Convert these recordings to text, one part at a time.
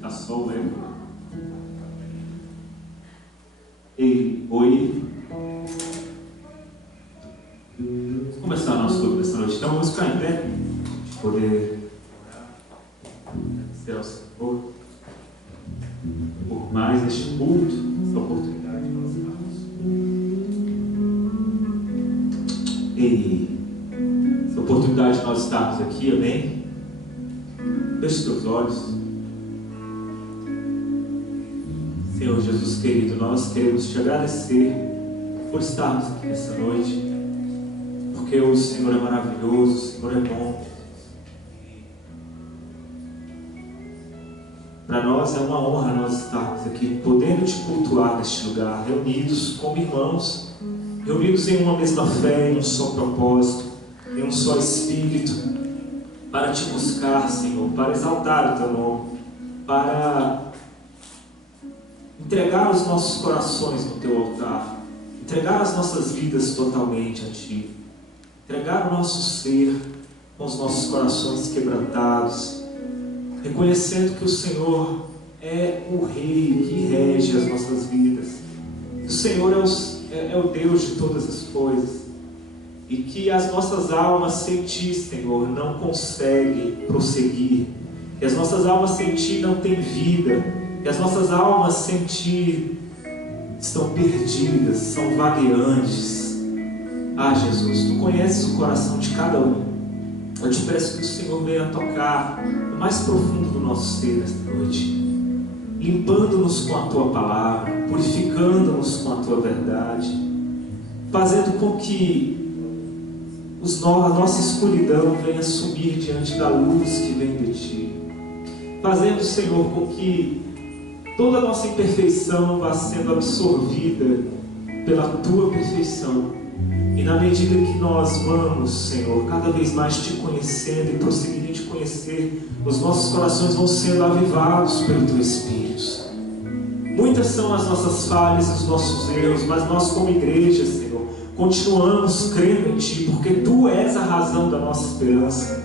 Tá só o eco. Ei, oi. Vamos começar o nosso culto dessa noite. Então vamos ficar em pé. Poder ser ao Senhor por mais este culto, essa oportunidade que nós temos. Ei, essa oportunidade de nós estarmos aqui, amém? Feche teus olhos. Senhor Jesus querido, nós queremos te agradecer por estarmos aqui nessa noite, porque o Senhor é maravilhoso, o Senhor é bom. Para nós é uma honra nós estarmos aqui, podendo te cultuar neste lugar, reunidos como irmãos, reunidos em uma mesma fé, em um só propósito, em um só Espírito, para te buscar, Senhor, para exaltar o teu nome, para entregar os nossos corações no teu altar, entregar as nossas vidas totalmente a ti, entregar o nosso ser com os nossos corações quebrantados, reconhecendo que o Senhor é o Rei que rege as nossas vidas, que o Senhor é o Deus de todas as coisas, e que as nossas almas sem ti, Senhor, não conseguem prosseguir, que as nossas almas sem ti não têm vida, que as nossas almas sem ti estão perdidas, são vagueantes. Ah, Jesus, tu conheces o coração de cada um. Eu te peço que o Senhor venha tocar no mais profundo do nosso ser nesta noite, limpando-nos com a tua palavra, purificando-nos com a tua verdade, fazendo com que a nossa escuridão venha sumir diante da luz que vem de ti, fazendo, Senhor, com que toda a nossa imperfeição vá sendo absorvida pela tua perfeição. E na medida que nós vamos, Senhor, cada vez mais te conhecendo e prosseguindo em te conhecer, os nossos corações vão sendo avivados pelo teu Espírito. Muitas são as nossas falhas e os nossos erros, mas nós como igreja, Senhor, continuamos crendo em ti, porque tu és a razão da nossa esperança.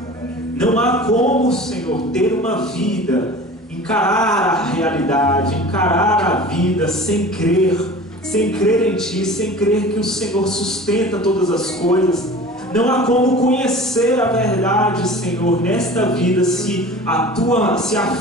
Não há como, Senhor, ter uma vida, encarar a realidade, encarar a vida sem crer em ti, sem crer que o Senhor sustenta todas as coisas. Não há como conhecer a verdade, Senhor, nesta vida, se a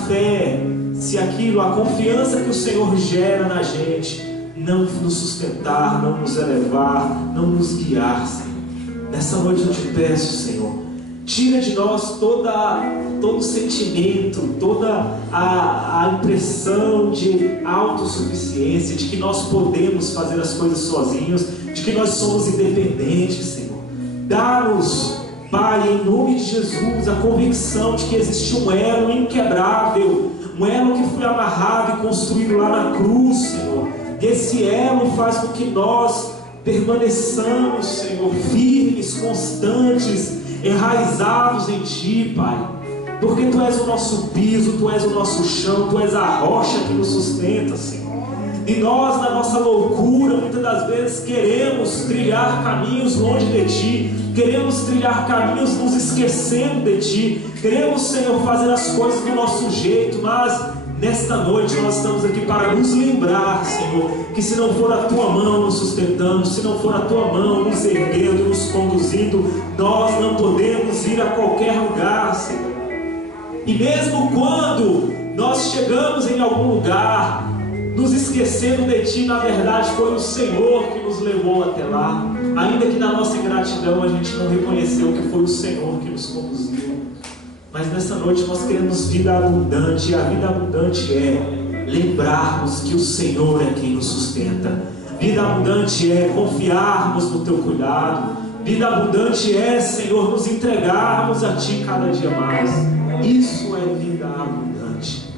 fé, se a confiança que o Senhor gera na gente não nos sustentar, não nos elevar, não nos guiar, Senhor. Nessa noite eu te peço, Senhor, tira de nós todo o sentimento, toda a impressão de autossuficiência, de que nós podemos fazer as coisas sozinhos, de que nós somos independentes, Senhor. Dá-nos, Pai, em nome de Jesus, a convicção de que existe um elo inquebrável, um elo que foi amarrado e construído lá na cruz, Senhor. E esse elo faz com que nós permaneçamos, Senhor, firmes, constantes, enraizados em ti, Pai, porque tu és o nosso piso, tu és o nosso chão, tu és a rocha que nos sustenta, Senhor. E nós, na nossa loucura, muitas das vezes queremos trilhar caminhos longe de ti, queremos trilhar caminhos nos esquecendo de ti, queremos, Senhor, fazer as coisas do nosso jeito, mas nesta noite nós estamos aqui para nos lembrar, Senhor, que se não for a tua mão nos sustentando, se não for a tua mão nos erguendo, nos conduzindo, nós não podemos ir a qualquer lugar, Senhor. E mesmo quando nós chegamos em algum lugar, nos esquecendo de ti, na verdade foi o Senhor que nos levou até lá, ainda que na nossa ingratidão a gente não reconheceu que foi o Senhor que nos conduziu. Mas nessa noite nós queremos vida abundante, e a vida abundante é lembrarmos que o Senhor é quem nos sustenta. Vida abundante é confiarmos no teu cuidado. Vida abundante é, Senhor, nos entregarmos a ti cada dia mais. Isso é vida abundante.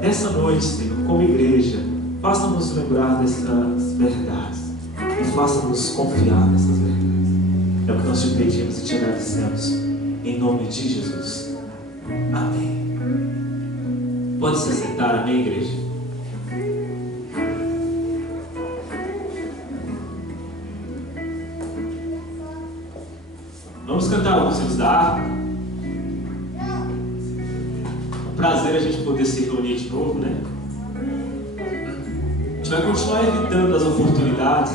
Nessa noite, Senhor, como igreja, faça-nos lembrar dessas verdades e faça-nos confiar nessas verdades. É o que nós te pedimos e te agradecemos, em nome de Jesus. Amém. Pode se sentar, amém, igreja? Vamos cantar alguns hinos da harpa. prazer a gente poder se reunir de novo, né? A gente vai continuar evitando as oportunidades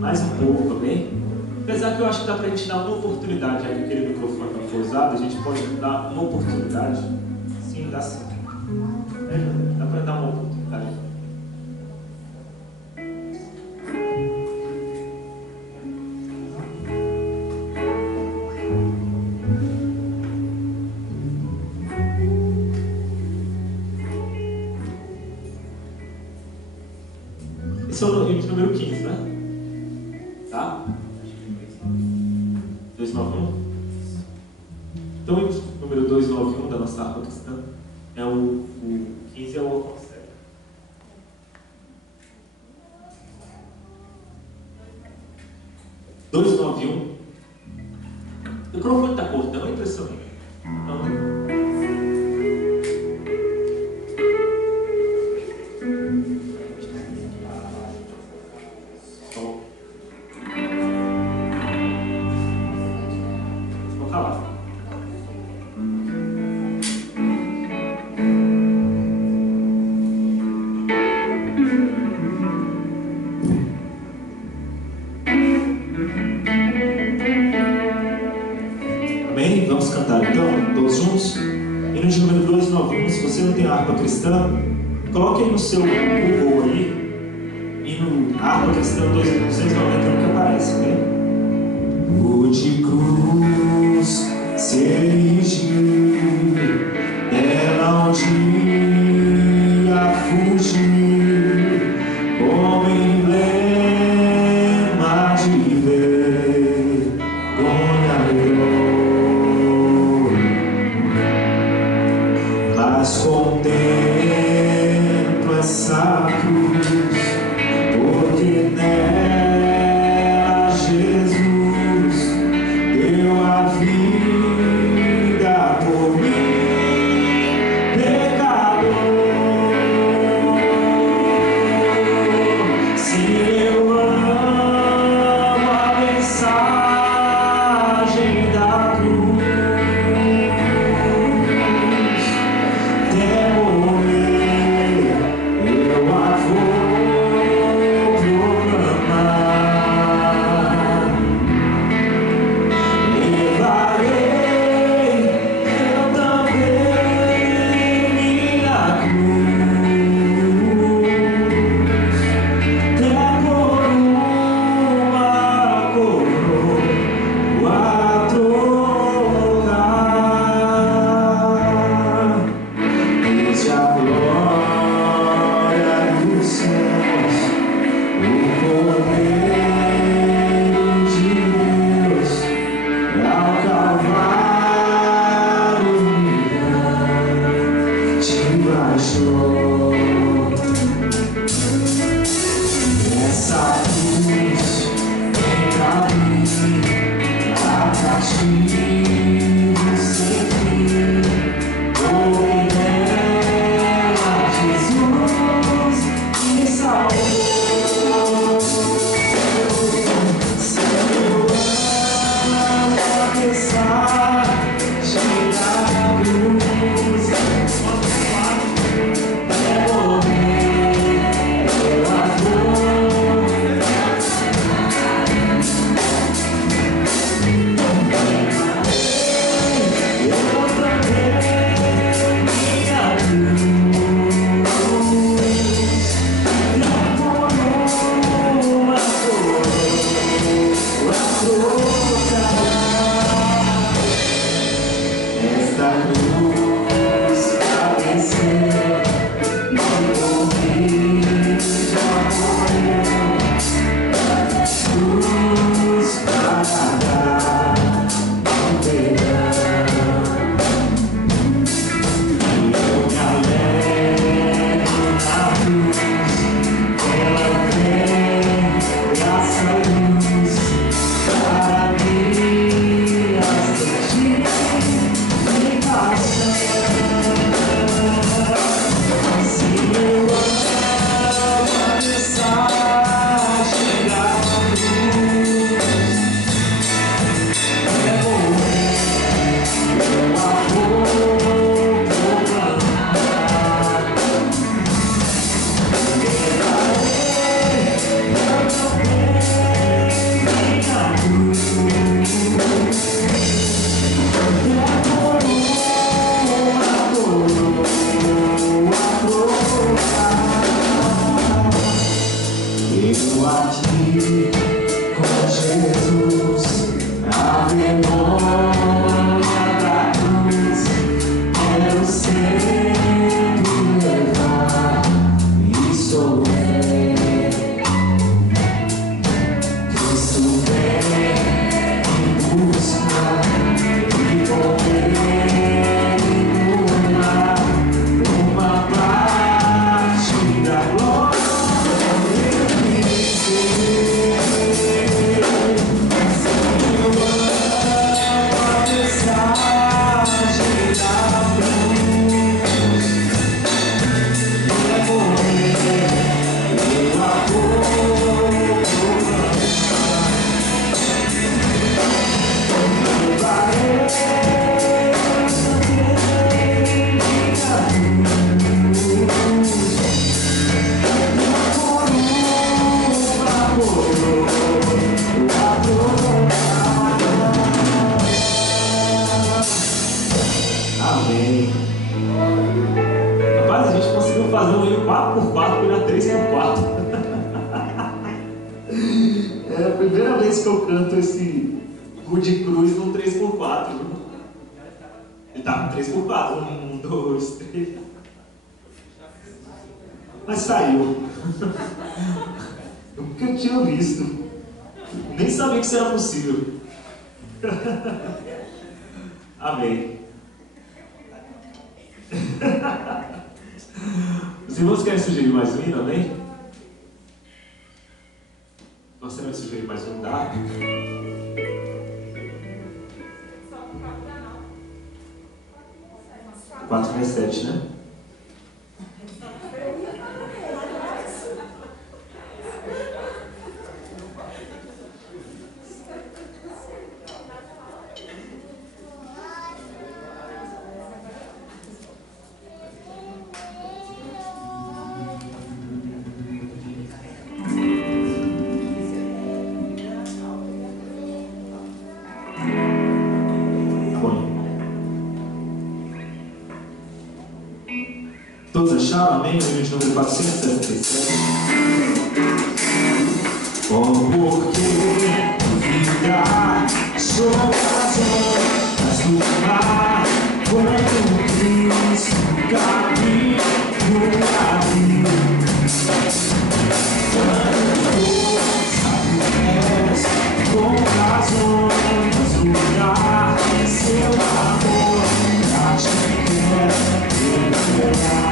mais um pouco, amém? Apesar que eu acho que dá pra gente dar uma oportunidade, já que aquele microfone não foi usado, a gente pode dar uma oportunidade. Sim, dá sim. Dá pra dar uma oportunidade. Esse é o hino número 15, né? Tá? 291. Então, o hino número 291 da nossa harpa cristã é o 15 é o Alconselho. O 291. O microfone está cortando, é impressão minha. Não. Vamos cantar então, todos juntos? Hino de número 291. Se você não tem harpa cristã, coloque aí no seu Google aí, hino harpa cristã 291 que aparece, ok? O de cruz se erigiu, dela um dia fugir, como emblema de vergonha e glória. Mas contemplo essa cruz, porque nela Jesus deu a vida por mim, pecador. Se eu amo a mensagem da cruz, do 4x4 virar 3x4. É a primeira vez que eu canto esse Rude Cruz no 3x4. Ele tá no 3x4. 1, 2, 3. Mas saiu. Nunca eu tinha visto. Nem sabia que isso era possível. Amém. Os irmãos querem sugerir mais um hino, amém? Você vai sugerir mais um dado? 4/7, né? Todos acharam? Amém? No de número 477. Oh, porque vida sou razão, mas do mar, quando Cristo caminho abriu. Quando és com razão, mas do mar, seu amor, já te quero revelar.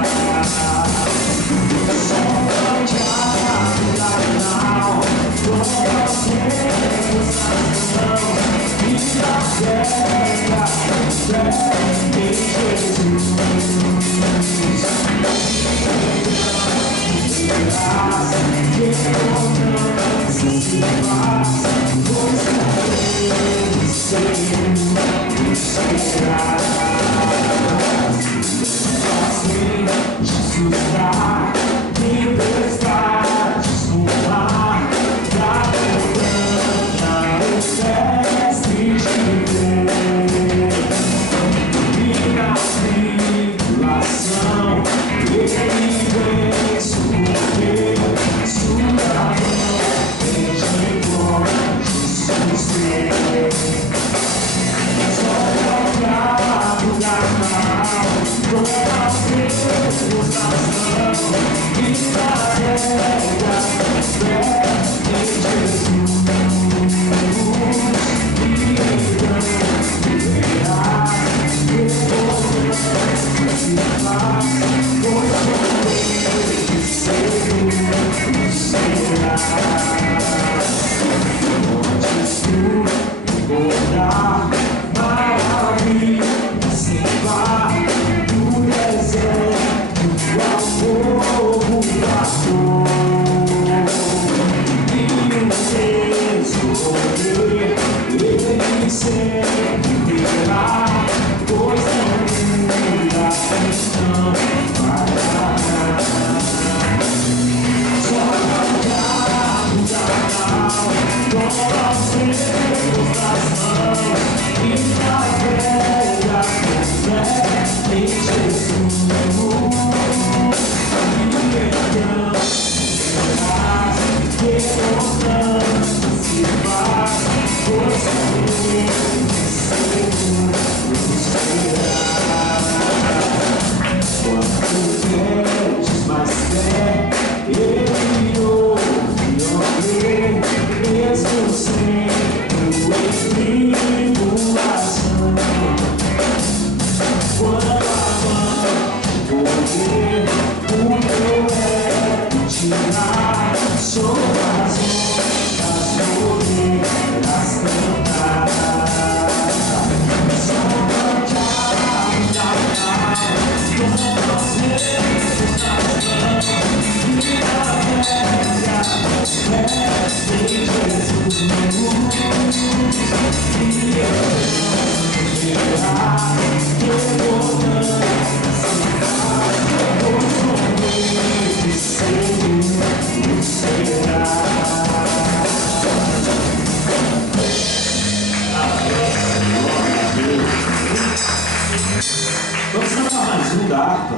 Vamos cantar mais um da harpa.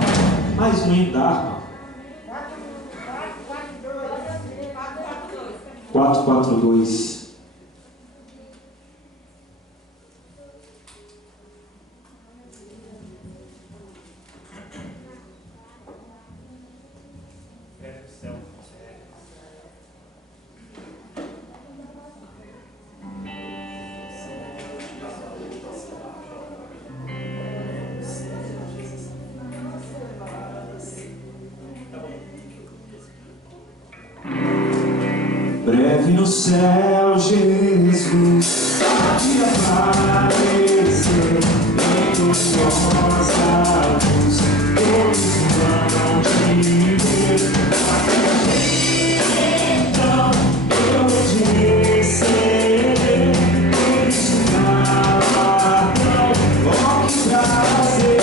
Mais um hino da harpa. 442. Breve no céu, Jesus vai aparecer em gloriosa luz. Todos vão te ver. Então eu te receber. Eles te aguardam. Oh, que prazer!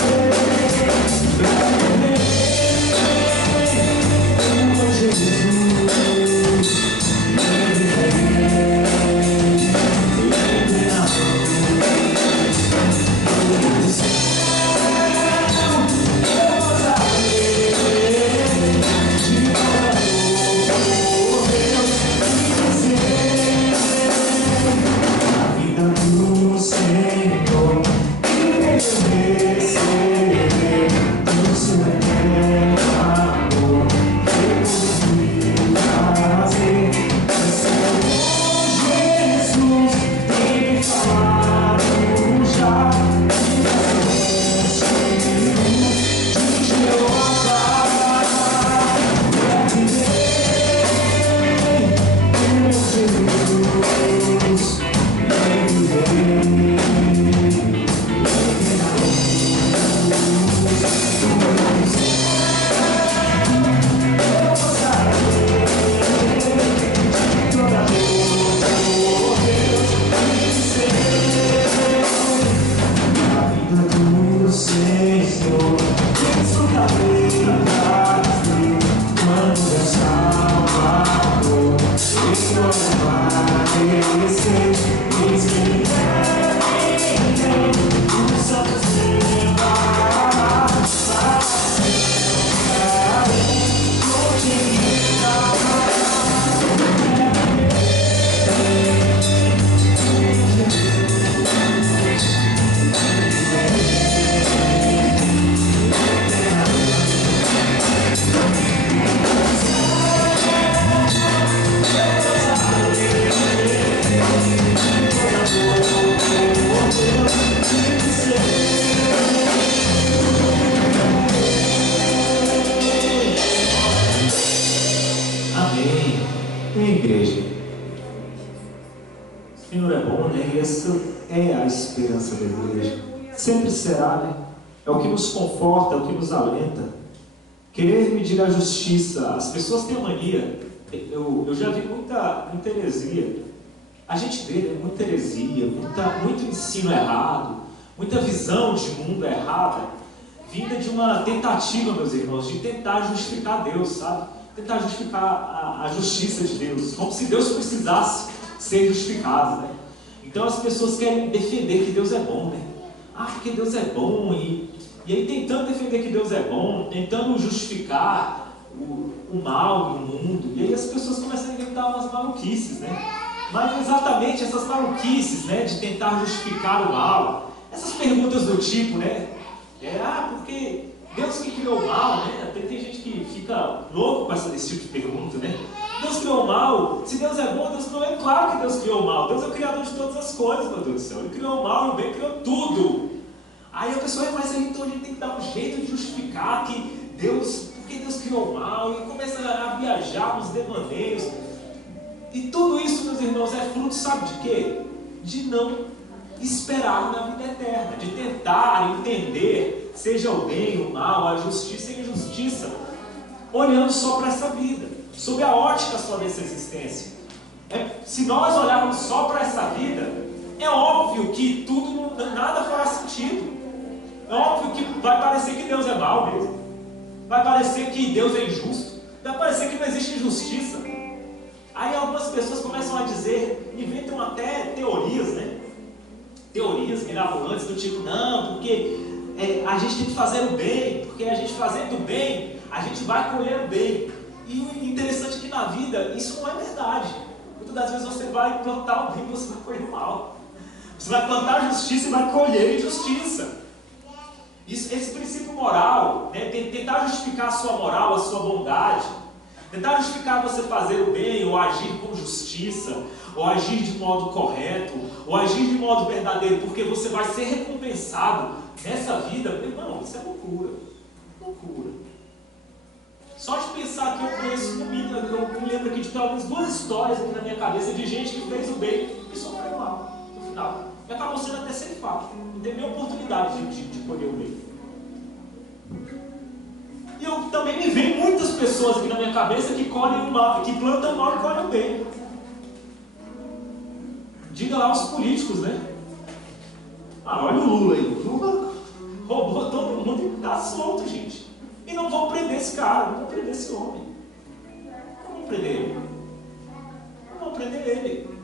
Breve com Jesus. Esperança da igreja sempre será, né? É o que nos conforta, é o que nos alenta. Querer medir a justiça, as pessoas têm mania. Eu já vi muita heresia. A gente vê, né? Muita heresia, muito ensino errado, muita visão de mundo errada, vinda de uma tentativa, meus irmãos, de tentar justificar Deus, sabe? Tentar justificar a justiça de Deus, como se Deus precisasse ser justificado, né? Então as pessoas querem defender que Deus é bom, né? Ah, porque Deus é bom, e aí tentando defender que Deus é bom, tentando justificar o mal no mundo, e aí as pessoas começam a inventar umas maluquices, né? Mas exatamente essas maluquices, né, de tentar justificar o mal, essas perguntas do tipo, né? Porque Deus que criou o mal, né? Tem gente que fica louco com esse tipo de pergunta, né? Deus criou o mal, se Deus é bom, Deus criou, é claro que Deus criou o mal, Deus é o criador de todas as coisas, meu Deus do céu, Ele criou o mal e o bem, criou tudo. Aí a pessoa, mas aí então a gente tem que dar um jeito de justificar que Deus, porque Deus criou o mal, e começa a viajar nos devaneios, e tudo isso, meus irmãos, é fruto, sabe de quê? De não esperar na vida eterna, de tentar entender, seja o bem, o mal, a justiça e a injustiça, olhando só para essa vida, sob a ótica só dessa existência. Se nós olharmos só para essa vida, é óbvio que nada fará sentido. É óbvio que vai parecer que Deus é mau mesmo. Vai parecer que Deus é injusto. Vai parecer que não existe injustiça. Aí algumas pessoas começam a dizer, inventam até teorias, né? Teorias mirabolantes do tipo, não, porque a gente tem que fazer o bem, porque a gente fazendo o bem, a gente vai colher o bem. E o interessante é que na vida isso não é verdade. Muitas das vezes você vai plantar o bem e você vai colher o mal. Você vai plantar a justiça e vai colher injustiça. Esse princípio moral, né, tentar justificar a sua moral, a sua bondade, tentar justificar você fazer o bem, ou agir com justiça, ou agir de modo correto, ou agir de modo verdadeiro, porque você vai ser recompensado nessa vida, irmão, isso é loucura. Loucura. Só de pensar que eu conheço comigo, eu me lembro aqui de pelo menos 2 histórias aqui na minha cabeça de gente que fez o bem e sofreu mal no final. E acabou sendo até sem fato. Não teve nem oportunidade de colher o bem. E eu também me vejo muitas pessoas aqui na minha cabeça que colhem o mal, que plantam o mal e colhem o bem. Diga lá os políticos, né? Ah, olha o Lula aí. O Lula roubou todo mundo e está solto, gente. E não vão prender esse cara, não vão prender esse homem. Não vão prender ele. Não vão prender ele.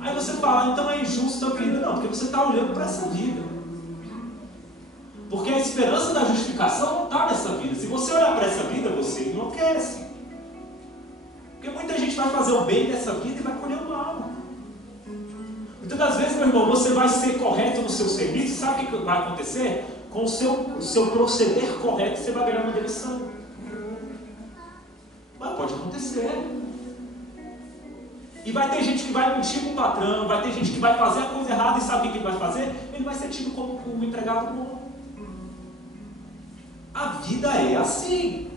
Aí você fala, então é injusto a vida. Não, porque você está olhando para essa vida. Porque a esperança da justificação não está nessa vida. Se você olhar para essa vida, você enlouquece. Porque muita gente vai fazer o bem nessa vida e vai colher o mal. Muitas das vezes, meu irmão, você vai ser correto no seu serviço. Sabe o que vai acontecer? Com o seu proceder correto, você vai ganhar uma demissão. Mas pode acontecer. E vai ter gente que vai mentir com o patrão, vai ter gente que vai fazer a coisa errada e sabe o que ele vai fazer? Ele vai ser tido como um empregado bom. A vida é assim.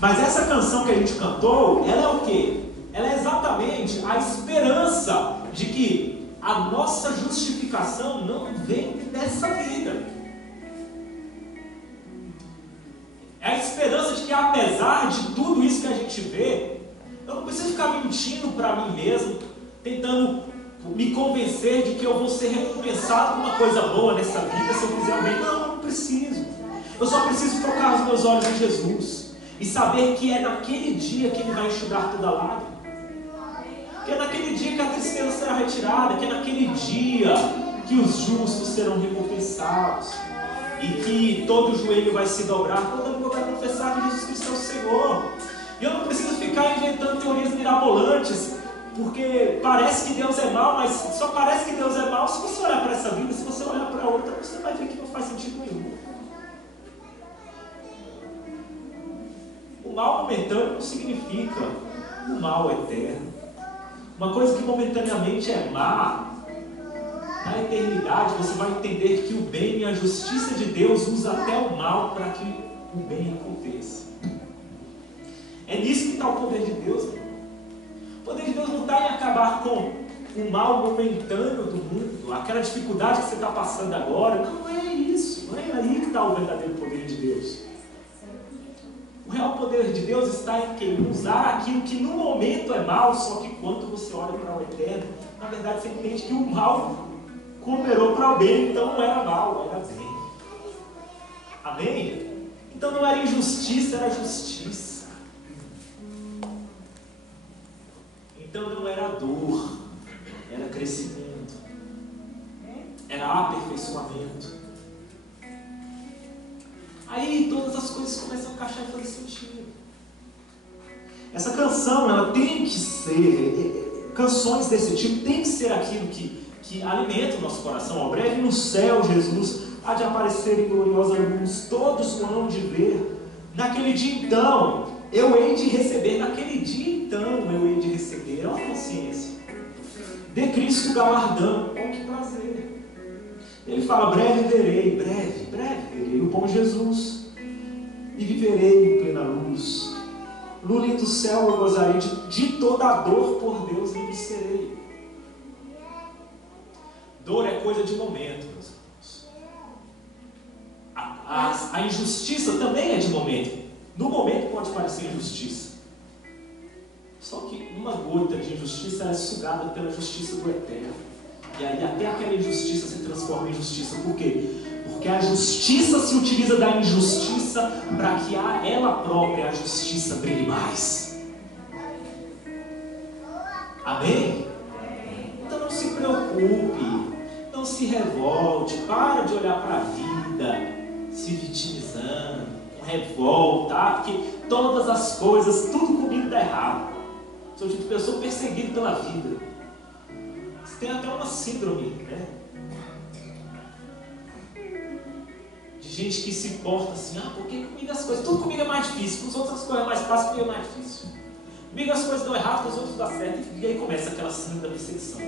Mas essa canção que a gente cantou, ela é o quê? Ela é exatamente a esperança de que a nossa justificação não vem dessa vida. É a esperança de que, apesar de tudo isso que a gente vê, eu não preciso ficar mentindo para mim mesmo, tentando me convencer de que eu vou ser recompensado com uma coisa boa nessa vida se eu fizer o bem. Não, eu não preciso. Eu só preciso focar os meus olhos em Jesus e saber que é naquele dia que Ele vai enxugar toda a lágrima. Que é naquele dia que a tristeza será retirada, que é naquele dia que os justos serão recompensados e que todo joelho vai se dobrar, todo mundo vai confessar que Jesus Cristo é o Senhor. E eu não preciso ficar inventando teorias mirabolantes, porque parece que Deus é mau, mas só parece que Deus é mau se você olhar para essa vida. Se você olhar para outra, você vai ver que não faz sentido nenhum. O mal momentâneo não significa o mal eterno. Uma coisa que momentaneamente é má, na eternidade você vai entender que o bem e a justiça de Deus usa até o mal para que o bem aconteça. É nisso que está o poder de Deus, meu irmão. O poder de Deus não está em acabar com o mal momentâneo do mundo, aquela dificuldade que você está passando agora. Não é isso, não é aí que está o verdadeiro poder de Deus. O real poder de Deus está em que usar aquilo que no momento é mal, só que quando você olha para o eterno, na verdade você entende que o mal cooperou para o bem, então não era mal, era bem. Amém? Então não era injustiça, era justiça. Então não era dor, era crescimento, era aperfeiçoamento. Aí todas as coisas começam a encaixar e fazer sentido. Essa canção, ela tem que ser, canções desse tipo tem que ser aquilo que alimenta o nosso coração. Ao breve no céu, Jesus há de aparecer em gloriosa luz, todos o hão de ver. Naquele dia então, eu hei de receber, olha a consciência, de Cristo galardão, oh que prazer. Ele fala, breve verei o bom Jesus, e viverei em plena luz. No lindo céu eu gozarei de toda a dor, por Deus livre serei. Dor é coisa de momento, meus irmãos. A injustiça também é de momento. No momento pode parecer injustiça. Só que uma gota de injustiça ela é sugada pela justiça do Eterno. E aí até aquela injustiça se transforma em justiça. Por quê? Porque a justiça se utiliza da injustiça para que ela própria, a justiça, brilhe mais. Amém? Então não se preocupe, não se revolte, para de olhar para a vida se vitimizando, com revolta, porque todas as coisas, tudo comigo dá errado. Sou tipo de pessoa perseguida pela vida. Você tem até uma síndrome, né? De gente que se porta assim, porque comigo as coisas, tudo comigo é mais difícil, com os outros as coisas é mais fácil, comigo é mais difícil. Comigo as coisas dão errado, com os outros dão certo, e aí começa aquela síndrome da perseguição.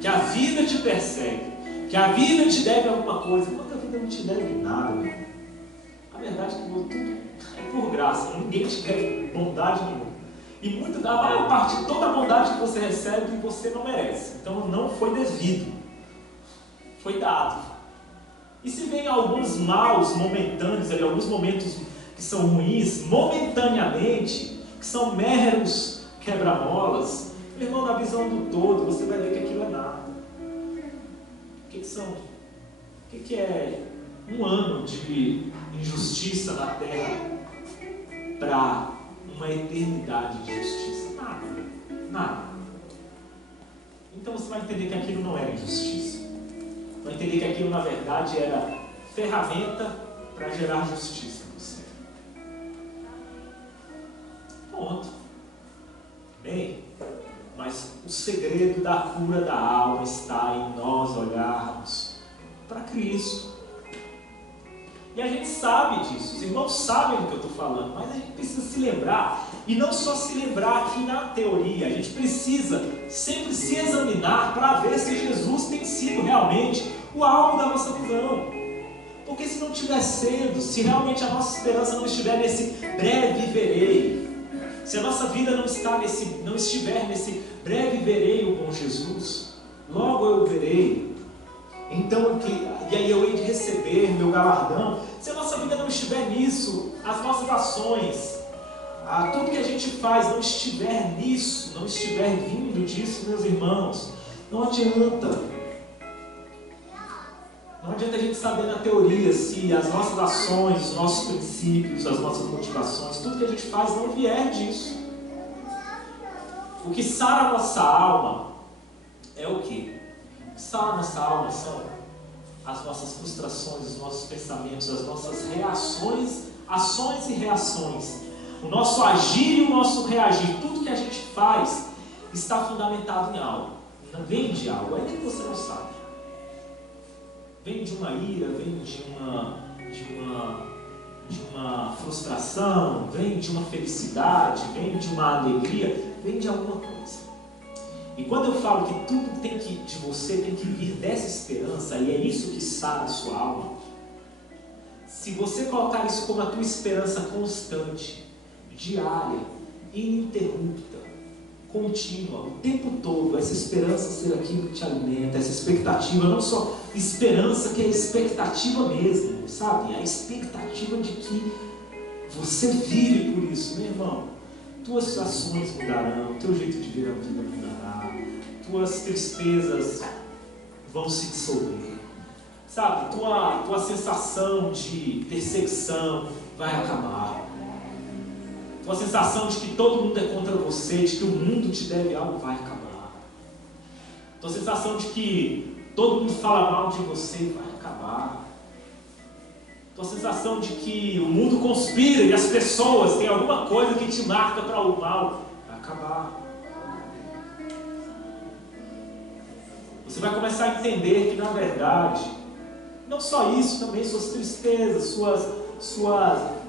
Que a vida te persegue, que a vida te deve alguma coisa, enquanto a vida não te deve nada, meu irmão. A verdade é que tudo é por graça, ninguém te deve bondade nenhuma. E muito da maior parte de toda a bondade que você recebe, você não merece. Então não foi devido, foi dado. E se vem alguns maus momentâneos, alguns momentos que são ruins, momentaneamente, que são meros quebra-molas, meu irmão, na visão do todo, você vai ver que aquilo é nada. O que é um ano de injustiça na terra para uma eternidade de justiça? Nada. Então você vai entender que aquilo não era injustiça. Vai entender que aquilo na verdade era ferramenta para gerar justiça no céu. Ponto. Bem, mas o segredo da cura da alma está em nós olharmos para Cristo. E a gente sabe disso, os irmãos sabem do que eu estou falando, mas a gente precisa se lembrar, e não só se lembrar aqui na teoria, a gente precisa sempre se examinar para ver se Jesus tem sido realmente o alvo da nossa visão. Porque se não estiver sendo, se realmente a nossa esperança não estiver nesse breve verei, se a nossa vida não estiver nesse breve verei o bom Jesus, logo eu verei. Então, e aí eu hei de receber meu galardão. Se a nossa vida não estiver nisso, as nossas ações, tudo que a gente faz não estiver nisso, não estiver vindo disso, meus irmãos, não adianta. Não adianta a gente saber na teoria se as nossas ações, os nossos princípios, as nossas motivações, tudo que a gente faz não vier disso. O que sara a nossa alma é o quê? O que sara a nossa alma são as nossas frustrações, os nossos pensamentos, as nossas reações, ações e reações. O nosso agir e o nosso reagir, tudo que a gente faz está fundamentado em algo. Não vem de algo, ainda que você não sabe. Vem de uma ira, vem de uma frustração, vem de uma felicidade, vem de uma alegria, vem de alguma coisa. E quando eu falo que tudo de você tem que vir dessa esperança, e é isso que sara a sua alma, se você colocar isso como a tua esperança constante, diária, ininterrupta, contínua, o tempo todo, essa esperança ser aquilo que te alimenta, essa expectativa, não só esperança, que é expectativa mesmo, sabe? A expectativa de que você vive por isso, meu irmão. Tuas ações mudarão, teu jeito de ver a vida mudará, tuas tristezas vão se dissolver, sabe? Tua sensação de perseguição vai acabar. Tua sensação de que todo mundo é contra você, de que o mundo te deve algo, vai acabar. Tua sensação de que todo mundo fala mal de você, vai acabar. Tua sensação de que o mundo conspira e as pessoas têm alguma coisa que te marca para o mal, vai acabar. Você vai começar a entender que, na verdade, não só isso, também suas tristezas,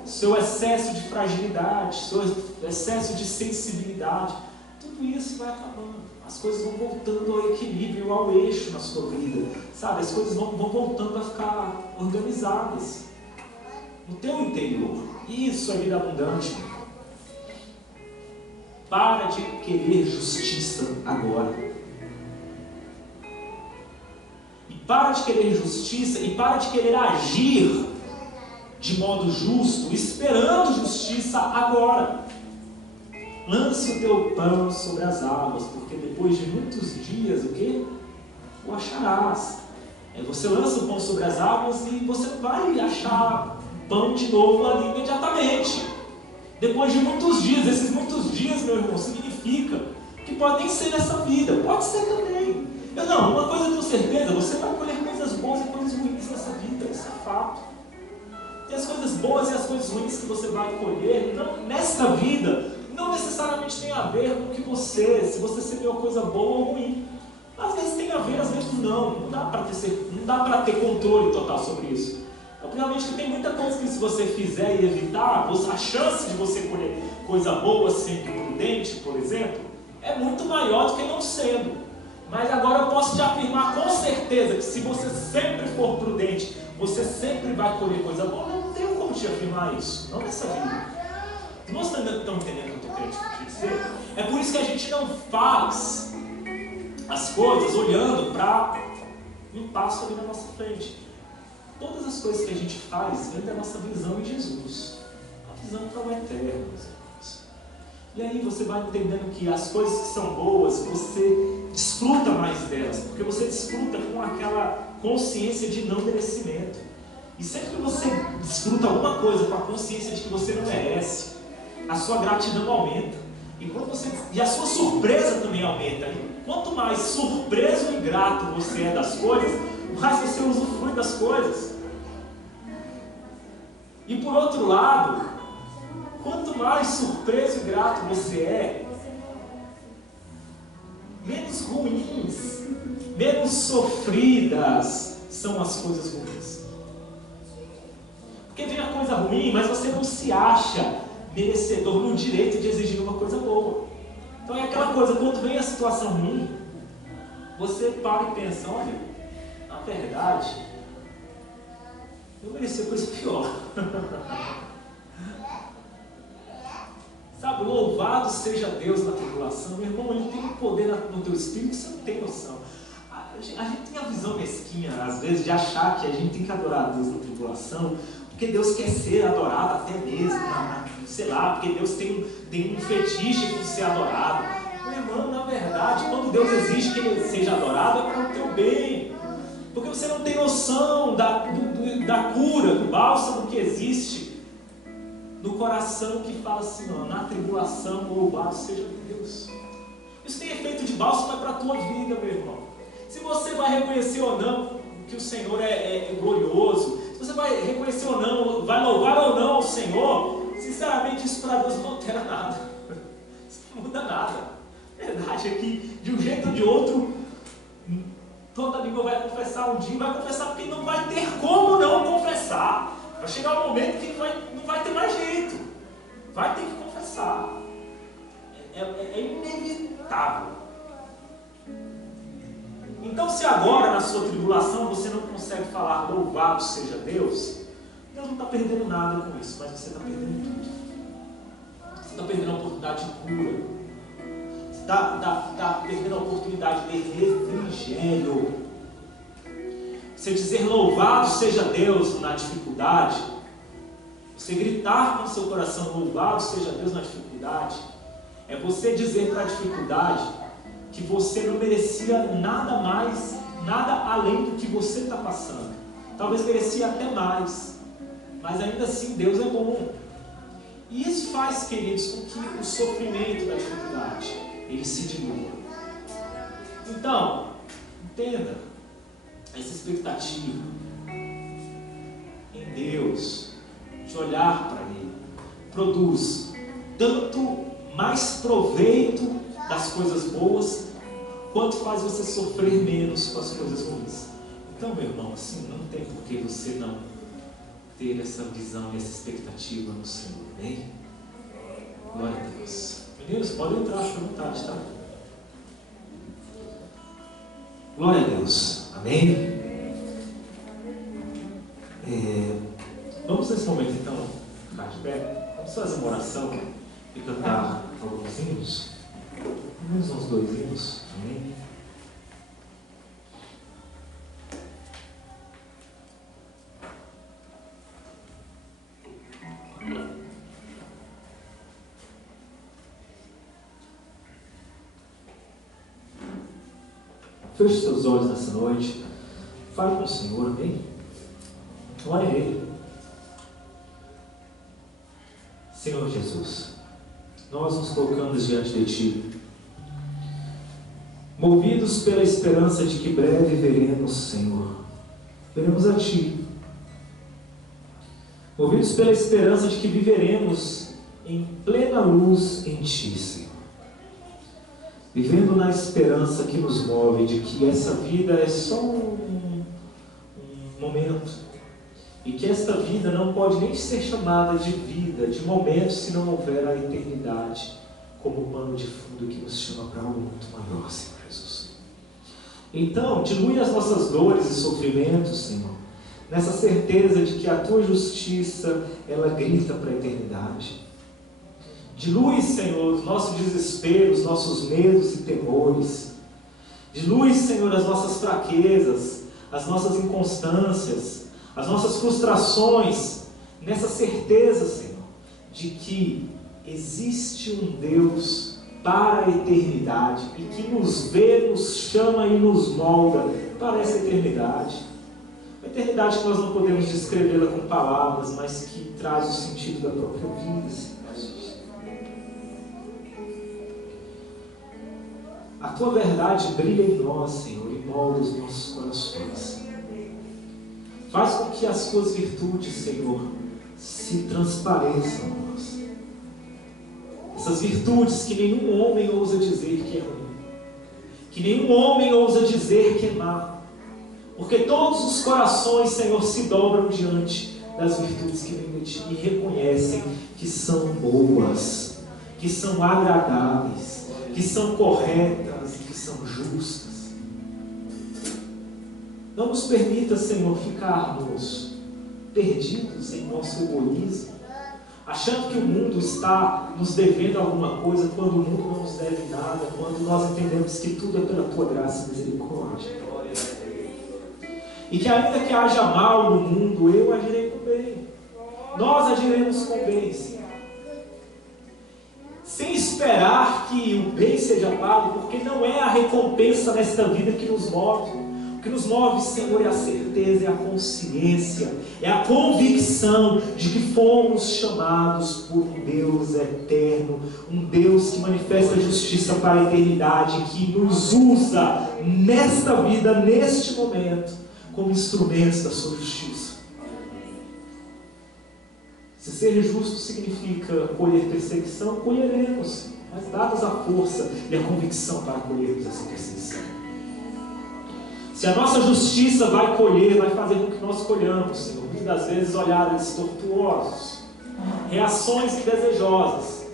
seu excesso de fragilidade, seu excesso de sensibilidade, tudo isso vai acabando. As coisas vão voltando ao equilíbrio, ao eixo na sua vida, sabe? As coisas vão voltando a ficar organizadas no teu interior. Isso é vida abundante. Para de querer justiça agora. E para de querer justiça e para de querer agir de modo justo, esperando justiça agora. Lance o teu pão sobre as águas, porque depois de muitos dias, o quê? O acharás. Você lança o pão sobre as águas e você não vai achar pão de novo ali imediatamente. Depois de muitos dias, esses muitos dias, meu irmão, significa que pode nem ser nessa vida, pode ser também. Uma coisa eu tenho certeza, você vai colher coisas boas e coisas ruins nessa vida, isso é fato. as coisas boas e as coisas ruins que você vai colher, nesta vida, não necessariamente tem a ver com que se você semeou coisa boa ou ruim. Às vezes tem a ver, às vezes não. Não dá para ter controle total sobre isso. Obviamente que tem muita coisa que se você fizer e evitar, a chance de você colher coisa boa sendo prudente, por exemplo, é muito maior do que não sendo. Mas agora eu posso te afirmar com certeza que se você sempre for prudente, você sempre vai colher coisa boa. Eu não tenho como te afirmar isso, não nessa vida. Nós estamos entendendo o que eu estou querendo dizer? É por isso que a gente não faz as coisas olhando para um passo ali na nossa frente. Todas as coisas que a gente faz vem da nossa visão em Jesus, a visão para o eterno, meus irmãos. E aí você vai entendendo que as coisas que são boas, você desfruta mais delas, porque você desfruta com aquela consciência de não merecimento. E sempre que você desfruta alguma coisa com a consciência de que você não merece, a sua gratidão aumenta. E a sua surpresa também aumenta. E quanto mais surpreso e grato você é das coisas, mais você usufrui das coisas. E por outro lado, quanto mais surpreso e grato você é, menos ruins, menos sofridas são as coisas ruins. Porque vem a coisa ruim, mas você não se acha merecedor no direito de exigir uma coisa boa. Então é aquela coisa, quando vem a situação ruim, você para e pensa, olha, na verdade, eu merecia coisa pior. Sabe, louvado seja Deus na tribulação. Meu irmão, Ele tem um poder no teu espírito, você não tem noção. A gente tem a visão mesquinha, às vezes, de achar que a gente tem que adorar a Deus na tribulação, porque Deus quer ser adorado até mesmo, sei lá, porque Deus tem um fetiche por ser adorado. Meu irmão, na verdade, quando Deus exige que Ele seja adorado, é para o teu bem. Porque você não tem noção da cura, do bálsamo que existe no coração que fala assim, ó, na tribulação, louvado seja Deus. Isso tem efeito de bálsamo, é para a tua vida, meu irmão. Se você vai reconhecer ou não que o Senhor é glorioso, se você vai reconhecer ou não, vai louvar ou não o Senhor, sinceramente isso para Deus não altera nada. Isso não muda nada. A verdade é que, de um jeito ou de outro, toda língua vai confessar um dia, vai confessar porque não vai ter como não confessar. Vai chegar um momento que não vai ter mais jeito. Vai ter que confessar. É inevitável. Então, se agora na sua tribulação você não consegue falar louvado seja Deus, Deus não está perdendo nada com isso, mas você está perdendo tudo. Você está perdendo a oportunidade de cura. Você está perdendo a oportunidade de refrigério. Você dizer louvado seja Deus na dificuldade, você gritar com o seu coração louvado seja Deus na dificuldade, é você dizer para a dificuldade que você não merecia nada mais, nada além do que você está passando. Talvez merecia até mais, mas ainda assim Deus é bom. E isso faz, queridos, com que o sofrimento da dificuldade ele se diminua. Então, entenda, essa expectativa em Deus, de olhar para Ele, produz tanto mais proveito das coisas boas, quanto faz você sofrer menos com as coisas ruins. Então, meu irmão, assim, não tem por que você não ter essa visão e essa expectativa no Senhor, amém? Glória a Deus. Meninos, podem entrar, fica à vontade, tá? Glória a Deus, amém? Vamos nesse momento, então, ficar de pé. Vamos fazer uma oração e cantar alguns hinos. Pelo menos uns 2 hinos, amém? Feche seus olhos nessa noite. Fale com o Senhor, amém? Ore a Ele. Senhor Jesus, nós nos colocamos diante de Ti, movidos pela esperança de que breve veremos, Senhor, veremos a Ti. movidos pela esperança de que viveremos em plena luz em Ti, Senhor. Vivendo na esperança que nos move de que essa vida é só um momento, e que esta vida não pode nem ser chamada de vida, de momento, se não houver a eternidade como pano de fundo que nos chama para algo muito maior, Senhor Jesus. Então, dilui as nossas dores e sofrimentos, Senhor, nessa certeza de que a Tua justiça, ela grita para a eternidade. Dilui, Senhor, os nossos desesperos, nossos medos e temores. Dilui, Senhor, as nossas fraquezas, as nossas inconstâncias, as nossas frustrações, nessa certeza, Senhor, de que existe um Deus para a eternidade e que nos vê, nos chama e nos molda para essa eternidade. Uma eternidade que nós não podemos descrevê-la com palavras, mas que traz o sentido da própria vida, Senhor Jesus. A Tua verdade brilha em nós, Senhor, e molda os nossos corações. Faz com que as Tuas virtudes, Senhor, se transpareçam em nós. Essas virtudes que nenhum homem ousa dizer que é ruim, que nenhum homem ousa dizer que é má, porque todos os corações, Senhor, se dobram diante das virtudes que vêm de Ti e reconhecem que são boas, que são agradáveis, que são corretas e que são justas. Não nos permita, Senhor, ficarmos perdidos em nosso egoísmo, achando que o mundo está nos devendo alguma coisa, quando o mundo não nos deve nada, quando nós entendemos que tudo é pela Tua graça e misericórdia. E que ainda que haja mal no mundo, eu agirei com bem. Nós agiremos com bem, Senhor. Sem esperar que o bem seja pago, porque não é a recompensa nesta vida que nos move. O que nos move, Senhor, é a certeza, é a consciência, é a convicção de que fomos chamados por um Deus eterno, um Deus que manifesta justiça para a eternidade, que nos usa nesta vida, neste momento, como instrumentos da Sua justiça. Se ser justo significa colher perseguição, colheremos, mas dados a força e a convicção para colhermos essa perseguição. Se a nossa justiça vai colher, vai fazer com que nós colhamos, Senhor, muitas das vezes olhares tortuosos, reações desejosas,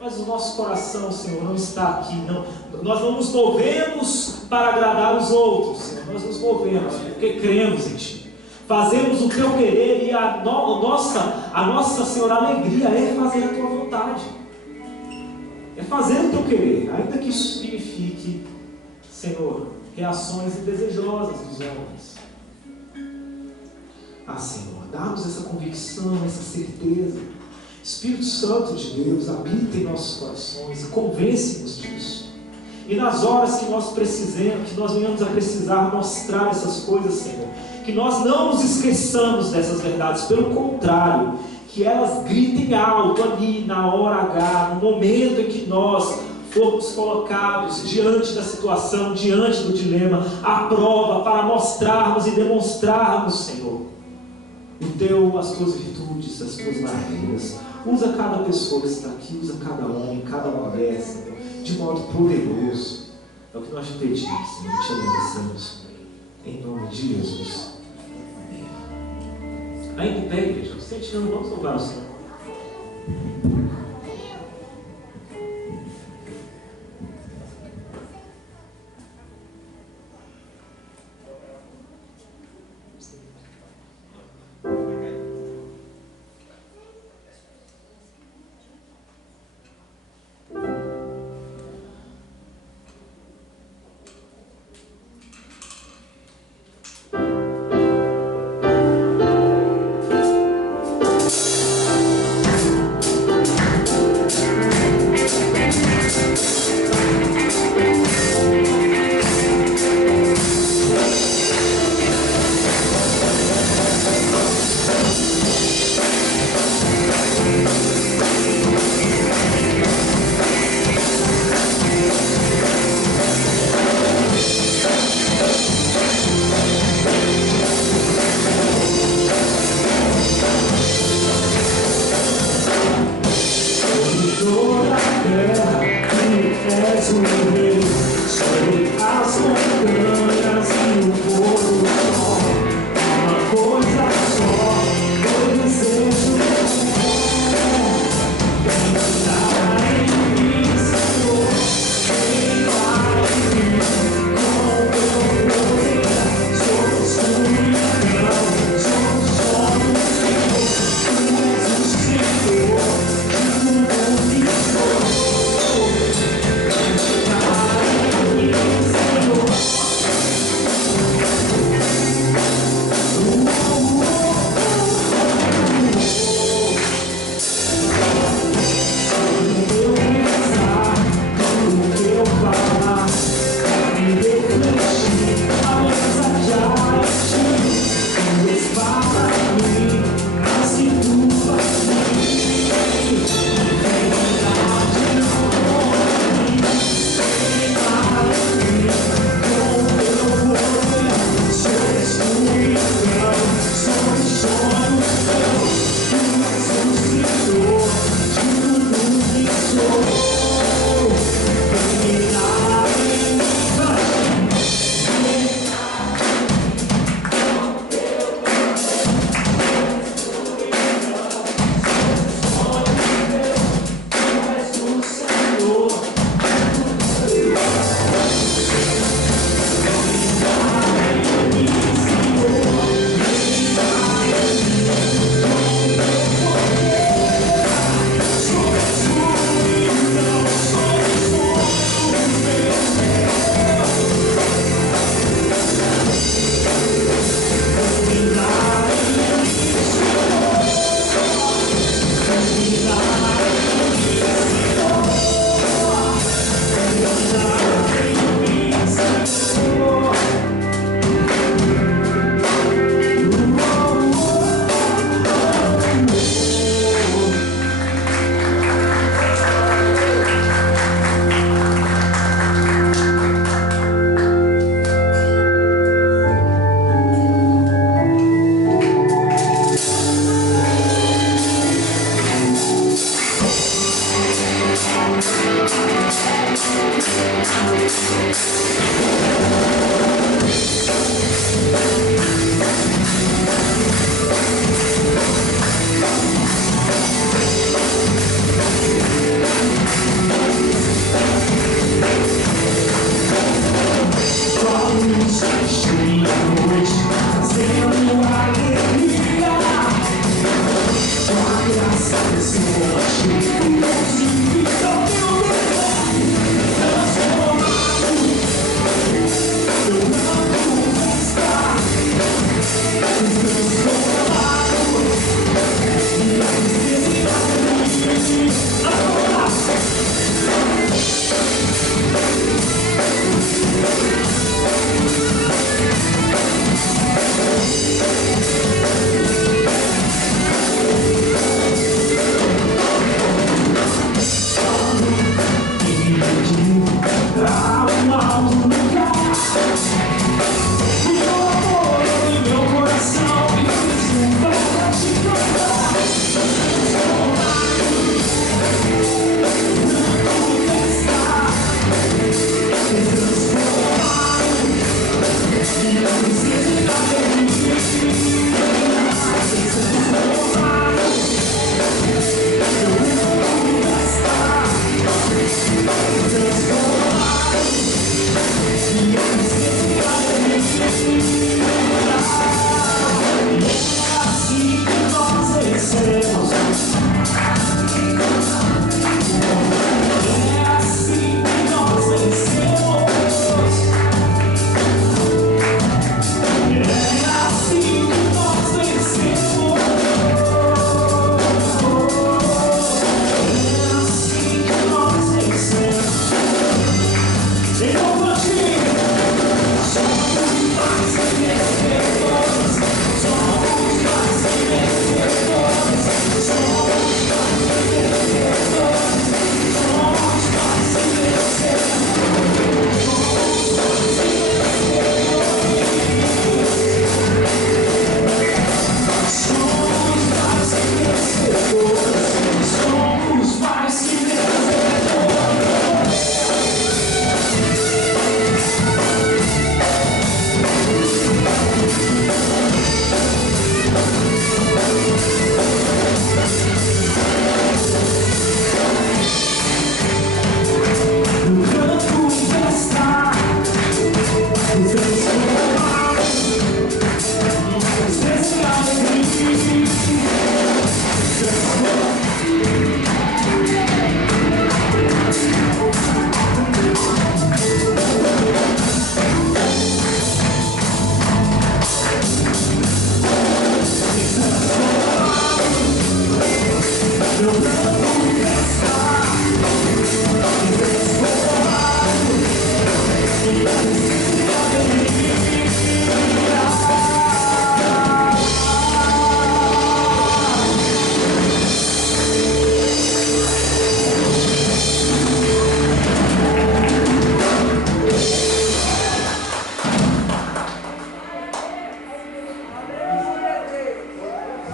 mas o nosso coração, Senhor, não está aqui, não. Nós não nos movemos para agradar os outros, Senhor, nós nos movemos porque cremos em Ti. Fazemos o Teu querer e a nossa, Senhor, alegria é fazer a Tua vontade. É fazer o Teu querer, ainda que isso signifique, Senhor, reações indesejosas dos homens. Ah, Senhor, dá-nos essa convicção, essa certeza. Espírito Santo de Deus, habita em nossos corações e convence-nos disso. E nas horas que nós precisemos, que nós venhamos a precisar mostrar essas coisas, Senhor, que nós não nos esqueçamos dessas verdades, pelo contrário, que elas gritem alto ali na hora H, no momento em que nós formos colocados diante da situação, diante do dilema, à prova, para mostrarmos e demonstrarmos, Senhor, as Tuas virtudes, as Tuas maravilhas. Usa cada pessoa que está aqui, usa cada homem, cada mulher, Senhor, de modo poderoso. É o que nós te pedimos, Senhor, te agradecemos. Em nome de Jesus. Amém. Ainda em pé, igreja, sente não, vamos louvar o Senhor.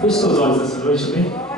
Feche seus olhos essa noite, amém?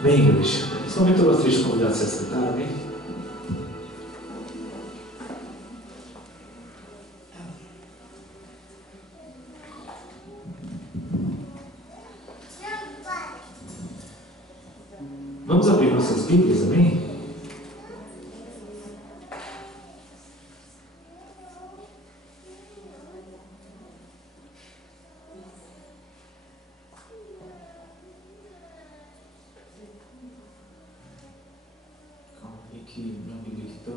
Bem, igreja, nesse momento eu gostaria de convidar você a sentar, amém? Vamos abrir nossas Bíblias, amém? Que minha Bíblia aqui está.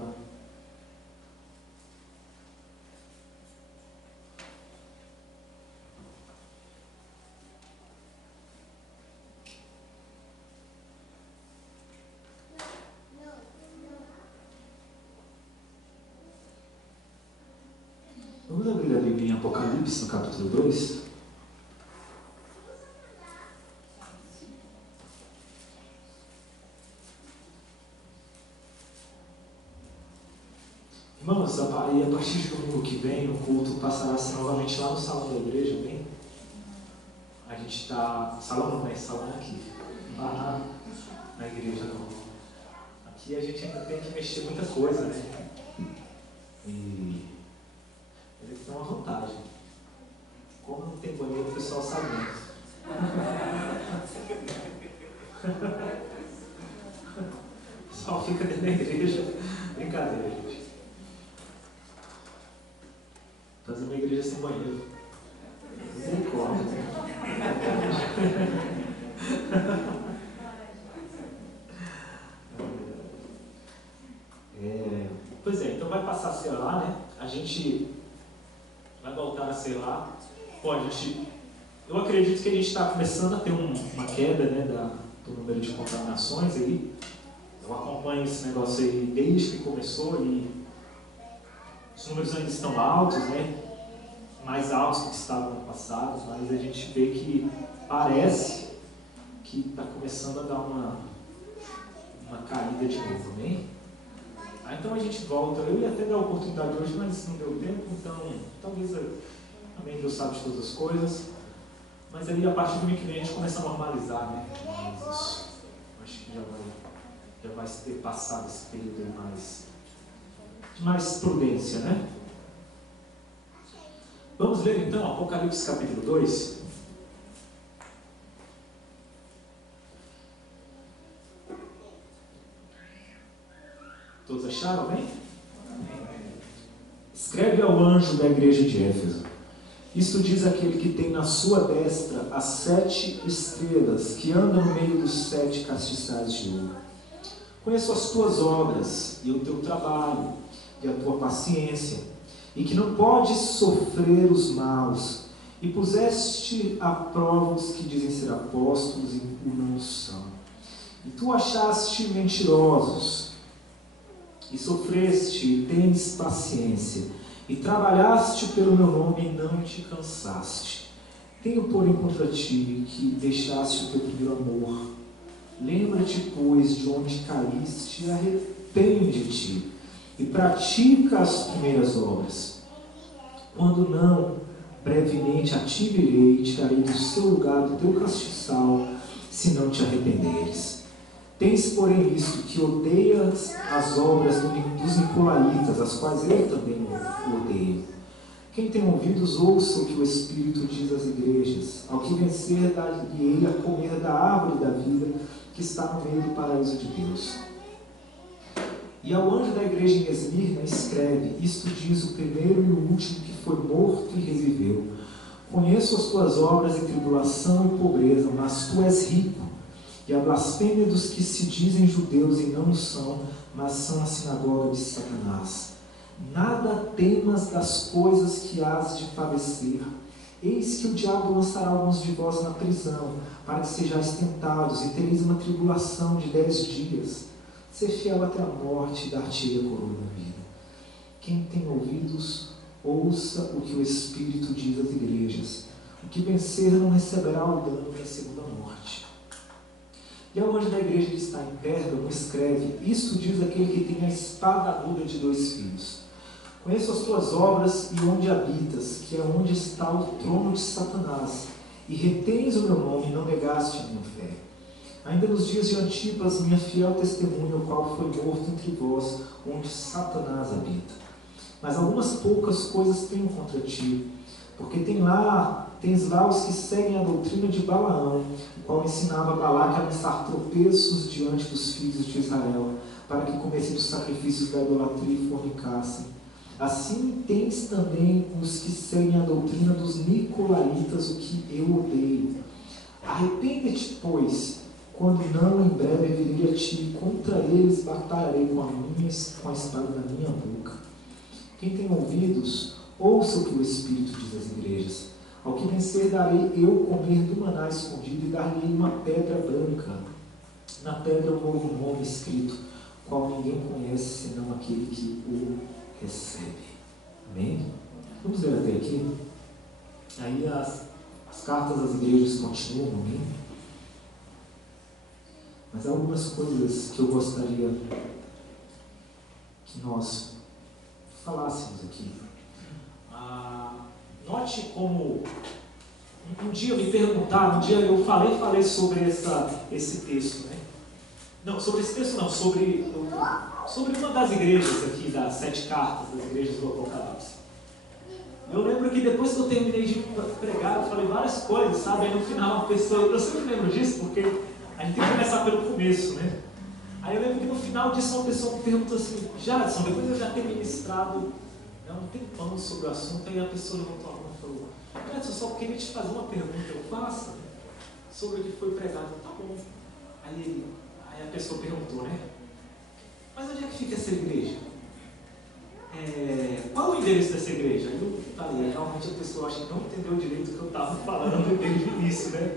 Vamos abrir a Bíblia em Apocalipse, no capítulo 2. Irmãos, e a partir de domingo que vem, o culto passará a ser novamente lá no salão da igreja, bem? A gente está... Salão não é salão aqui. Lá na igreja não. Aqui a gente ainda tem que mexer muita coisa, né? E eles têm uma vantagem. Como não tem banheiro, o pessoal sabe mesmo. O pessoal fica dentro da igreja. Brincadeira, gente. Fazer uma igreja sem banheiro. Misericórdia. Pois é, então vai passar a ser lá, né? A gente vai voltar a ser lá. Pô, eu acredito que a gente está começando a ter uma queda, né, do número de contaminações aí. Eu acompanho esse negócio aí desde que começou e os números ainda estão altos, né? Mais altos do que estavam no passado, mas a gente vê que parece que está começando a dar uma caída de novo, né? Então a gente volta. Eu ia até dar a oportunidade hoje, mas não deu tempo, então talvez também Deus sabe de todas as coisas. Mas aí a partir do mês que vem a gente começa a normalizar, né? Mas isso, acho que já vai ter passado esse período aí de mais prudência, né? Vamos ler então Apocalipse capítulo 2. Todos acharam, bem? Escreve ao anjo da igreja de Éfeso: isto diz aquele que tem na sua destra as 7 estrelas, que anda no meio dos 7 castiçais de ouro. Conheço as tuas obras e o teu trabalho e a tua paciência, e que não podes sofrer os maus, e puseste à prova os que dizem ser apóstolos e o não são. E tu achaste mentirosos, e sofreste, e tens paciência, e trabalhaste pelo meu nome e não te cansaste. Tenho, porém, contra ti que deixaste o teu primeiro amor. Lembra-te, pois, de onde caíste e arrepende-te, e pratica as primeiras obras. Quando não, brevemente a ti virei e tirarei do seu lugar do teu castiçal, se não te arrependeres. Tens, porém, isto, que odeias as obras dos nicolaítas, as quais eu também odeio. Quem tem ouvidos, ouça o que o Espírito diz às igrejas. Ao que vencer, dá-lhe ele a comer da árvore da vida, que está no meio do paraíso de Deus. E ao anjo da igreja em Esmirna escreve: isto diz o primeiro e o último que foi morto e reviveu. Conheço as tuas obras em tribulação e pobreza, mas tu és rico. E a blasfêmia dos que se dizem judeus e não o são, mas são a sinagoga de Satanás. Nada temas das coisas que hás de padecer. Eis que o diabo lançará alguns de vós na prisão, para que sejais tentados, e tereis uma tribulação de 10 dias. Ser fiel até a morte, e dar-te-ei a coroa da vida. Quem tem ouvidos, ouça o que o Espírito diz às igrejas. O que vencer não receberá o dano da segunda morte. E ao anjo da igreja que está em Pérgamo escreve: isto diz aquele que tem a espada aguda de 2 fios. Conheço as tuas obras e onde habitas, que é onde está o trono de Satanás, e retens o meu nome e não negaste a minha fé. Ainda nos dias de Antipas, minha fiel testemunha, o qual foi morto entre vós, onde Satanás habita. Mas algumas poucas coisas tenho contra ti, porque tens lá os que seguem a doutrina de Balaão, o qual ensinava Balaque a lançar tropeços diante dos filhos de Israel, para que comessem dos sacrifícios da idolatria e fornicassem. Assim tens também os que seguem a doutrina dos nicolaítas, o que eu odeio. Arrepende-te, pois, quando não, em breve virei a ti, e contra eles batalharei com a espada da minha boca. Quem tem ouvidos, ouça o que o Espírito diz às igrejas. Ao que vencer, darei eu comer do maná escondido, e dar-lhe uma pedra branca. Na pedra um novo nome escrito, qual ninguém conhece, senão aquele que o recebe. Amém? Vamos ler até aqui. Aí as cartas às igrejas continuam, amém? Mas há algumas coisas que eu gostaria que nós falássemos aqui. Note como um dia me perguntaram, um dia eu falei sobre esse texto, né? Não, sobre esse texto não, sobre uma das igrejas aqui, das 7 cartas das igrejas do Apocalipse. Eu lembro que depois que eu terminei de pregar, eu falei várias coisas, sabe? Aí no final, a pessoa, eu sempre lembro disso, porque a gente tem que começar pelo começo, né? Aí eu lembro que no final disso uma pessoa me perguntou assim: Jadson, depois eu já ter ministrado um tempão sobre o assunto, aí a pessoa levantou a mão e falou: Jadson, só queria te fazer uma pergunta, eu faço sobre o que foi pregado. Tá bom. Aí a pessoa perguntou, né? Mas onde é que fica essa igreja? Qual é o endereço dessa igreja? Aí eu falei, realmente a pessoa acha que não entendeu direito o que eu estava falando desde o início, né?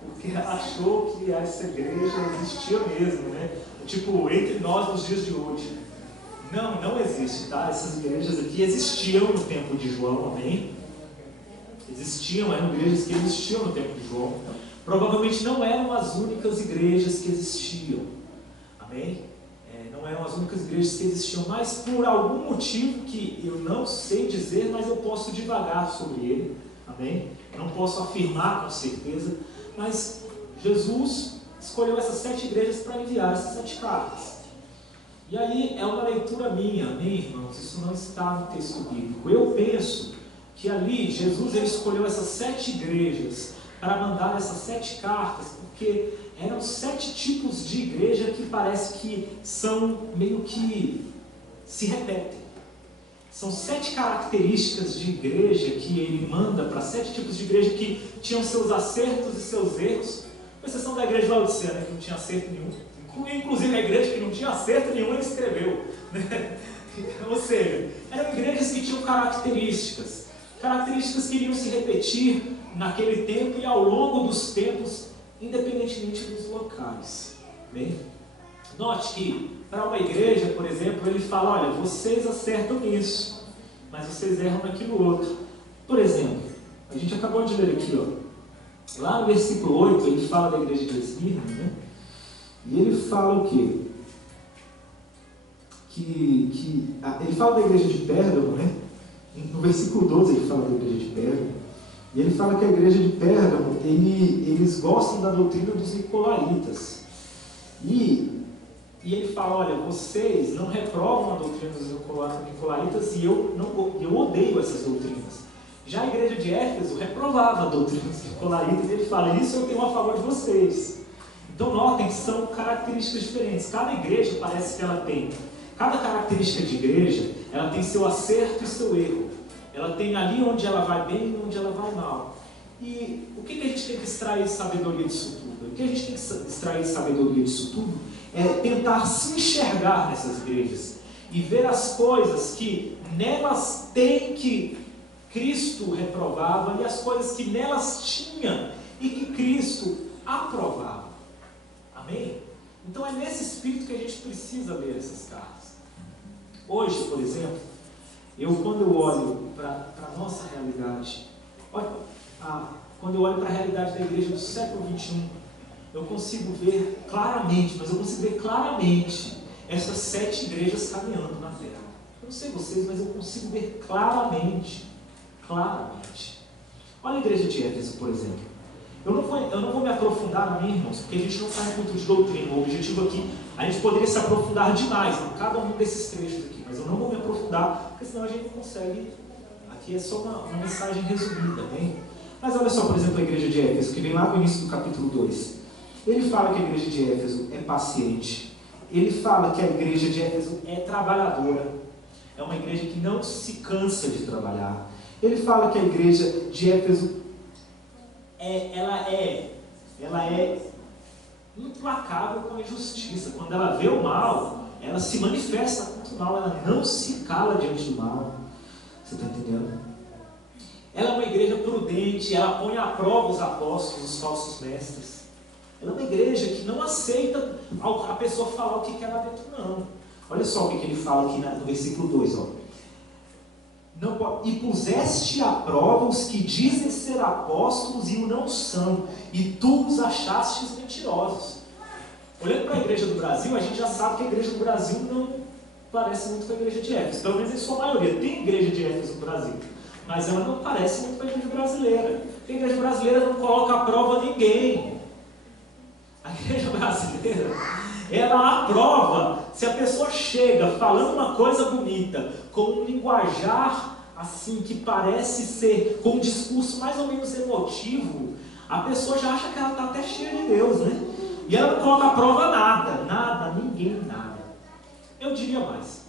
Porque achou que essa igreja existia mesmo, né? Tipo, entre nós nos dias de hoje. Não existe, tá? Essas igrejas aqui existiam no tempo de João, amém? Eram igrejas que existiam no tempo de João. Provavelmente não eram as únicas igrejas que existiam, amém? Não eram as únicas igrejas que existiam, mas por algum motivo que eu não sei dizer, mas eu posso divagar sobre ele, amém? Não posso afirmar com certeza, mas Jesus escolheu essas 7 igrejas para enviar essas 7 cartas. E aí é uma leitura minha, amém, irmãos? Isso não está no texto bíblico. Eu penso que ali Jesus ele escolheu essas 7 igrejas para mandar essas 7 cartas, porque eram 7 tipos de igreja que parece que são meio que se repetem. São 7 características de igreja que ele manda para 7 tipos de igreja que tinham seus acertos e seus erros, com exceção da igreja de Laodiceia, né, que não tinha acerto nenhum. Inclusive a igreja que não tinha acerto nenhum ele escreveu, né? Ou seja, eram igrejas que tinham características que iriam se repetir naquele tempo e ao longo dos tempos, independentemente dos locais. Bem, note que para uma igreja, por exemplo, ele fala: olha, vocês acertam nisso, mas vocês erram naquilo outro. Por exemplo, a gente acabou de ler aqui, ó, Lá no versículo 8, ele fala da igreja de Esmirna, né? E ele fala o quê? Ele fala da igreja de Pérgamo, né? No versículo 12 ele fala da igreja de Pérgamo. E ele fala que a igreja de Pérgamo, eles gostam da doutrina dos nicolaítas. E ele fala, olha, vocês não reprovam a doutrina dos nicolaítas e eu odeio essas doutrinas. Já a igreja de Éfeso reprovava a doutrina dos nicolaítas e ele fala, isso eu tenho a favor de vocês. Então notem que são características diferentes. Cada igreja parece que ela tem, cada característica de igreja, ela tem seu acerto e seu erro. Ela tem ali onde ela vai bem e onde ela vai mal. E o que a gente tem que extrair de sabedoria disso tudo? O que a gente tem que extrair de sabedoria disso tudo é tentar se enxergar nessas igrejas e ver as coisas que nelas tem que Cristo reprovava e as coisas que nelas tinha e que Cristo aprovava. Amém? Então é nesse espírito que a gente precisa ler essas cartas. Hoje, por exemplo, quando eu olho para a nossa realidade, quando eu olho para a realidade da igreja do século XXI, eu consigo ver claramente, essas 7 igrejas caminhando na terra. Eu não sei vocês, mas eu consigo ver claramente. Olha a igreja de Éfeso, por exemplo. Eu não vou me aprofundar na minha, irmãos, porque a gente não está em culto de doutrina. O objetivo aqui, a gente poderia se aprofundar demais em cada um desses trechos aqui, mas eu não vou me aprofundar, porque senão a gente não consegue. Aqui é só uma mensagem resumida, bem? Mas olha só, por exemplo, a igreja de Éfeso, que vem lá no início do capítulo 2. Ele fala que a igreja de Éfeso é paciente. Ele fala que a igreja de Éfeso é trabalhadora. É uma igreja que não se cansa de trabalhar. Ele fala que a igreja de Éfeso ela é implacável com a injustiça. Quando ela vê o mal, ela se manifesta contra o mal, ela não se cala diante do mal. Você está entendendo? Ela é uma igreja prudente, ela põe à prova os apóstolos, os falsos mestres. Ela é uma igreja que não aceita a pessoa falar o que quer lá dentro, não. Olha só o que ele fala aqui no versículo 2. Ó. E puseste à prova os que dizem ser apóstolos e o não são, e tu os achastes mentirosos. Olhando para a igreja do Brasil, a gente já sabe que a igreja do Brasil não parece muito com a igreja de Éfeso. Pelo menos em sua maioria. Tem igreja de Éfeso no Brasil, mas ela não parece muito com a igreja brasileira. A igreja brasileira não coloca à prova ninguém. A igreja brasileira, ela aprova se a pessoa chega falando uma coisa bonita, com um linguajar assim que parece ser, com um discurso mais ou menos emotivo, a pessoa já acha que ela está até cheia de Deus, né? E ela não coloca à prova nada, ninguém, nada. Eu diria mais,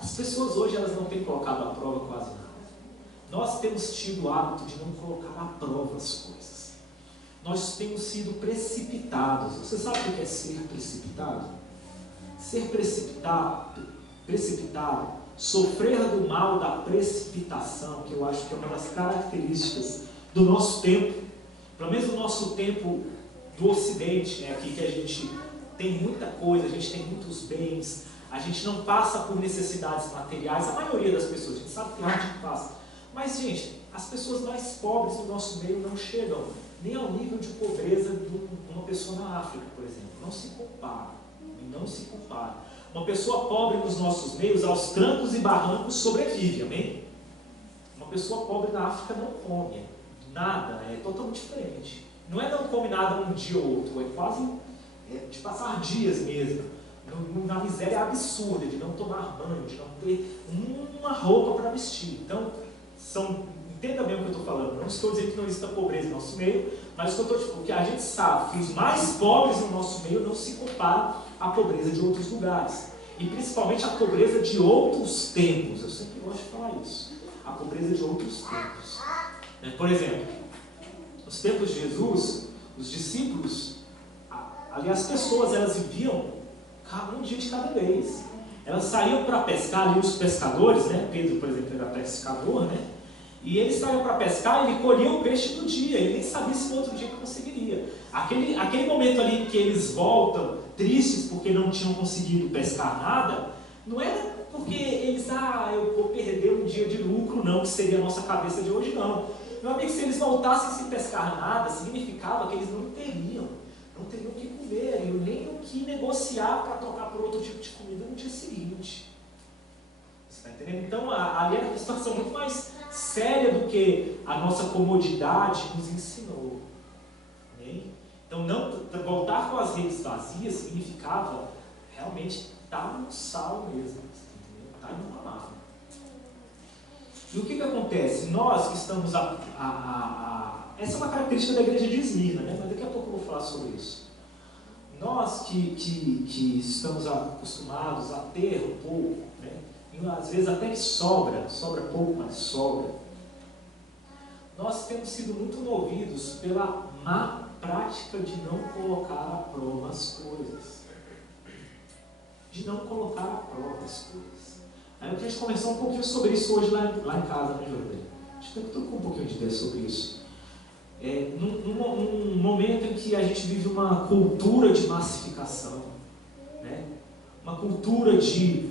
as pessoas hoje elas não têm colocado à prova quase nada. Nós temos tido o hábito de não colocar à prova as coisas. Nós temos sido precipitados. Você sabe o que é ser precipitado? Ser precipitado, sofrer do mal da precipitação, que eu acho que é uma das características do nosso tempo, pelo menos do nosso tempo do Ocidente, né, aqui que a gente tem muita coisa, a gente tem muitos bens, a gente não passa por necessidades materiais, a maioria das pessoas, a gente sabe que a gente passa. Mas, gente, as pessoas mais pobres do nosso meio não chegam nem ao nível de pobreza de uma pessoa na África, por exemplo. Não se compara. Uma pessoa pobre nos nossos meios, aos trancos e barrancos, sobrevive, amém? Uma pessoa pobre na África não come nada, é totalmente diferente. Não é não come nada um dia ou outro, é quase de passar dias mesmo, na miséria absurda, de não tomar banho, de não ter uma roupa para vestir. Então, entenda bem o que eu estou falando, não estou dizendo que não exista pobreza no nosso meio, mas o que a gente sabe, que os mais pobres no nosso meio não se comparam à pobreza de outros lugares, e principalmente à pobreza de outros tempos. Eu sempre gosto de falar isso, a pobreza de outros tempos. Por exemplo, nos tempos de Jesus, os discípulos, ali as pessoas, elas viviam um dia de cada vez. Elas saíam para pescar, ali os pescadores, né? Pedro, por exemplo, era pescador, né? E ele saiu para pescar e ele colhia o peixe do dia, ele nem sabia se no outro dia conseguiria. Aquele momento ali em que eles voltam tristes porque não tinham conseguido pescar nada, não era porque eles, eu vou perder um dia de lucro, não, que seria a nossa cabeça de hoje, não. Meu amigo, se eles voltassem sem pescar nada, significava que eles não teriam o que comer, e nem o que negociar para trocar por outro tipo de comida no dia seguinte. Você está entendendo? Então, ali era uma situação muito mais séria do que a nossa comodidade nos ensinou. Amém? Então, não voltar com as redes vazias significava realmente estar no sal mesmo, estar numa lava. E o que acontece? Nós que estamos essa é uma característica da igreja de Esmirna, né? Mas daqui a pouco eu vou falar sobre isso. Nós que estamos acostumados a ter um pouco, né? E às vezes até que sobra pouco, mas sobra. Nós temos sido muito movidos pela má prática de não colocar à prova as coisas. De não colocar à prova as coisas. Aí a gente conversou um pouquinho sobre isso hoje lá em casa, né, Jordânia? A gente tem que trocar um pouquinho de ideia sobre isso. Num momento em que a gente vive uma cultura de massificação, né? Uma cultura de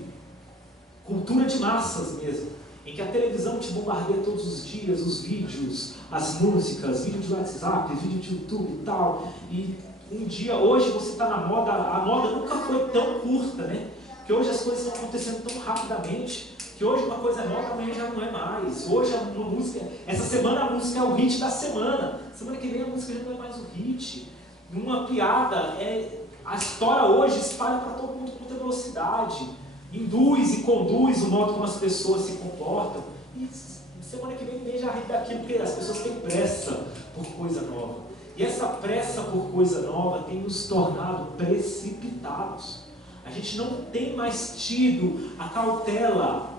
massas mesmo, em que a televisão te bombardeia todos os dias, os vídeos, as músicas, vídeo de WhatsApp, vídeo de YouTube e tal. E um dia, hoje você está na moda, a moda nunca foi tão curta, né? Que hoje as coisas estão acontecendo tão rapidamente, que hoje uma coisa é nova, amanhã já não é mais. Hoje uma música, essa semana a música é o hit da semana, semana que vem a música já não é mais o hit. Uma piada, a história hoje espalha para todo mundo com muita velocidade, induz e conduz o modo como as pessoas se comportam. E semana que vem ninguém já ri daquilo, porque as pessoas têm pressa por coisa nova. E essa pressa por coisa nova tem nos tornado precipitados. A gente não tem mais tido a cautela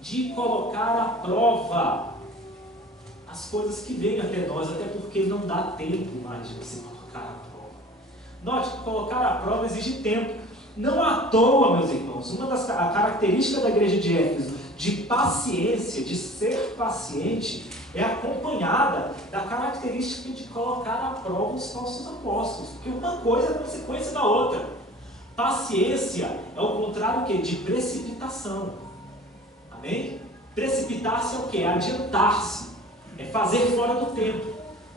de colocar à prova as coisas que vêm até nós, até porque não dá tempo mais de você colocar à prova. Note que colocar à prova exige tempo. Não à toa, meus irmãos, uma das características da igreja de Éfeso, de paciência, de ser paciente, é acompanhada da característica de colocar à prova os falsos apóstolos, porque uma coisa é consequência da outra. Paciência é o contrário o quê? De precipitação. Amém? Precipitar-se é o quê? É adiantar-se. É fazer fora do tempo.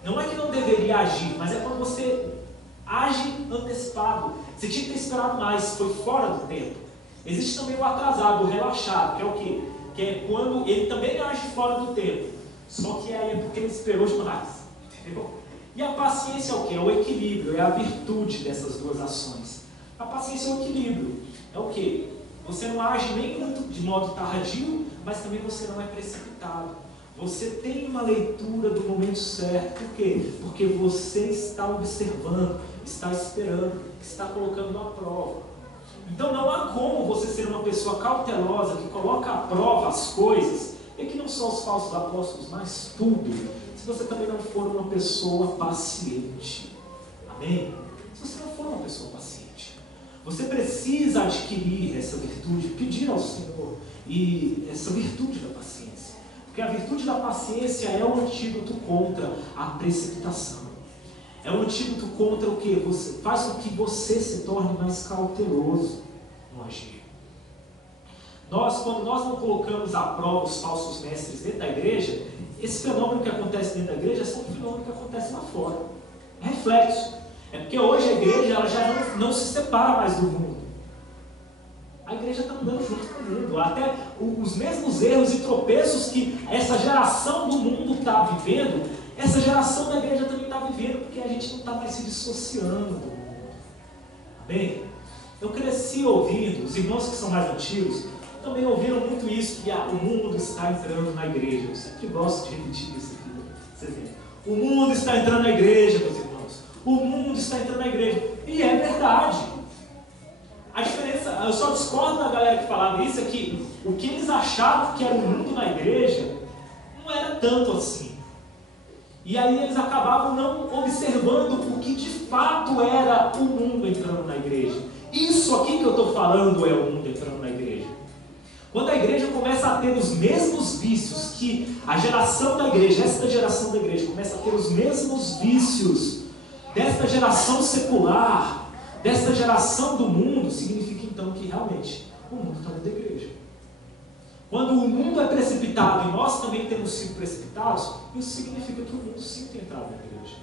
Não é que não deveria agir, mas é quando você age antecipado. Você tinha que ter esperado mais, foi fora do tempo. Existe também o atrasado, o relaxado, que é o quê? Que é quando ele também age fora do tempo. Só que aí é porque ele esperou demais. Entendeu? E a paciência é o quê? É o equilíbrio, é a virtude dessas duas ações. A paciência é o equilíbrio. É o quê? Você não age nem muito de modo tardio, mas também você não é precipitado. Você tem uma leitura do momento certo. Por quê? Porque você está observando, está esperando, está colocando à prova. Então não há como você ser uma pessoa cautelosa, que coloca à prova as coisas, e que não são os falsos apóstolos, mas tudo, se você também não for uma pessoa paciente. Amém? Se você não for uma pessoa paciente, você precisa adquirir essa virtude, pedir ao Senhor, e essa virtude da paciência. Porque a virtude da paciência é o antídoto contra a precipitação. É o antídoto contra o que? Você faz com que você se torne mais cauteloso no agir. Quando nós não colocamos à prova os falsos mestres dentro da igreja, esse fenômeno que acontece dentro da igreja é só um fenômeno que acontece lá fora. É reflexo. É porque hoje a igreja ela já não se separa mais do mundo. A igreja está andando junto com o mundo. Até os mesmos erros e tropeços que essa geração do mundo está vivendo, essa geração da igreja também está vivendo, porque a gente não está mais se dissociando do mundo. Amém? Eu cresci ouvindo, os irmãos que são mais antigos também ouviram muito isso, que o mundo está entrando na igreja. Eu sempre gosto de repetir isso aqui. Vocês veem. O mundo está entrando na igreja, meus irmãos. O mundo está entrando na igreja. E é verdade. A diferença, eu só discordo da galera que falava isso, é que o que eles achavam que era o mundo na igreja não era tanto assim. E aí eles acabavam não observando o que de fato era o mundo entrando na igreja. Isso aqui que eu estou falando é o mundo entrando na igreja. Quando a igreja começa a ter os mesmos vícios que a geração da igreja, esta geração da igreja, começa a ter os mesmos vícios desta geração secular, desta geração do mundo, significa então que realmente o mundo está dentro da igreja. Quando o mundo é precipitado e nós também temos sido precipitados, isso significa que o mundo sim tem entrado na igreja.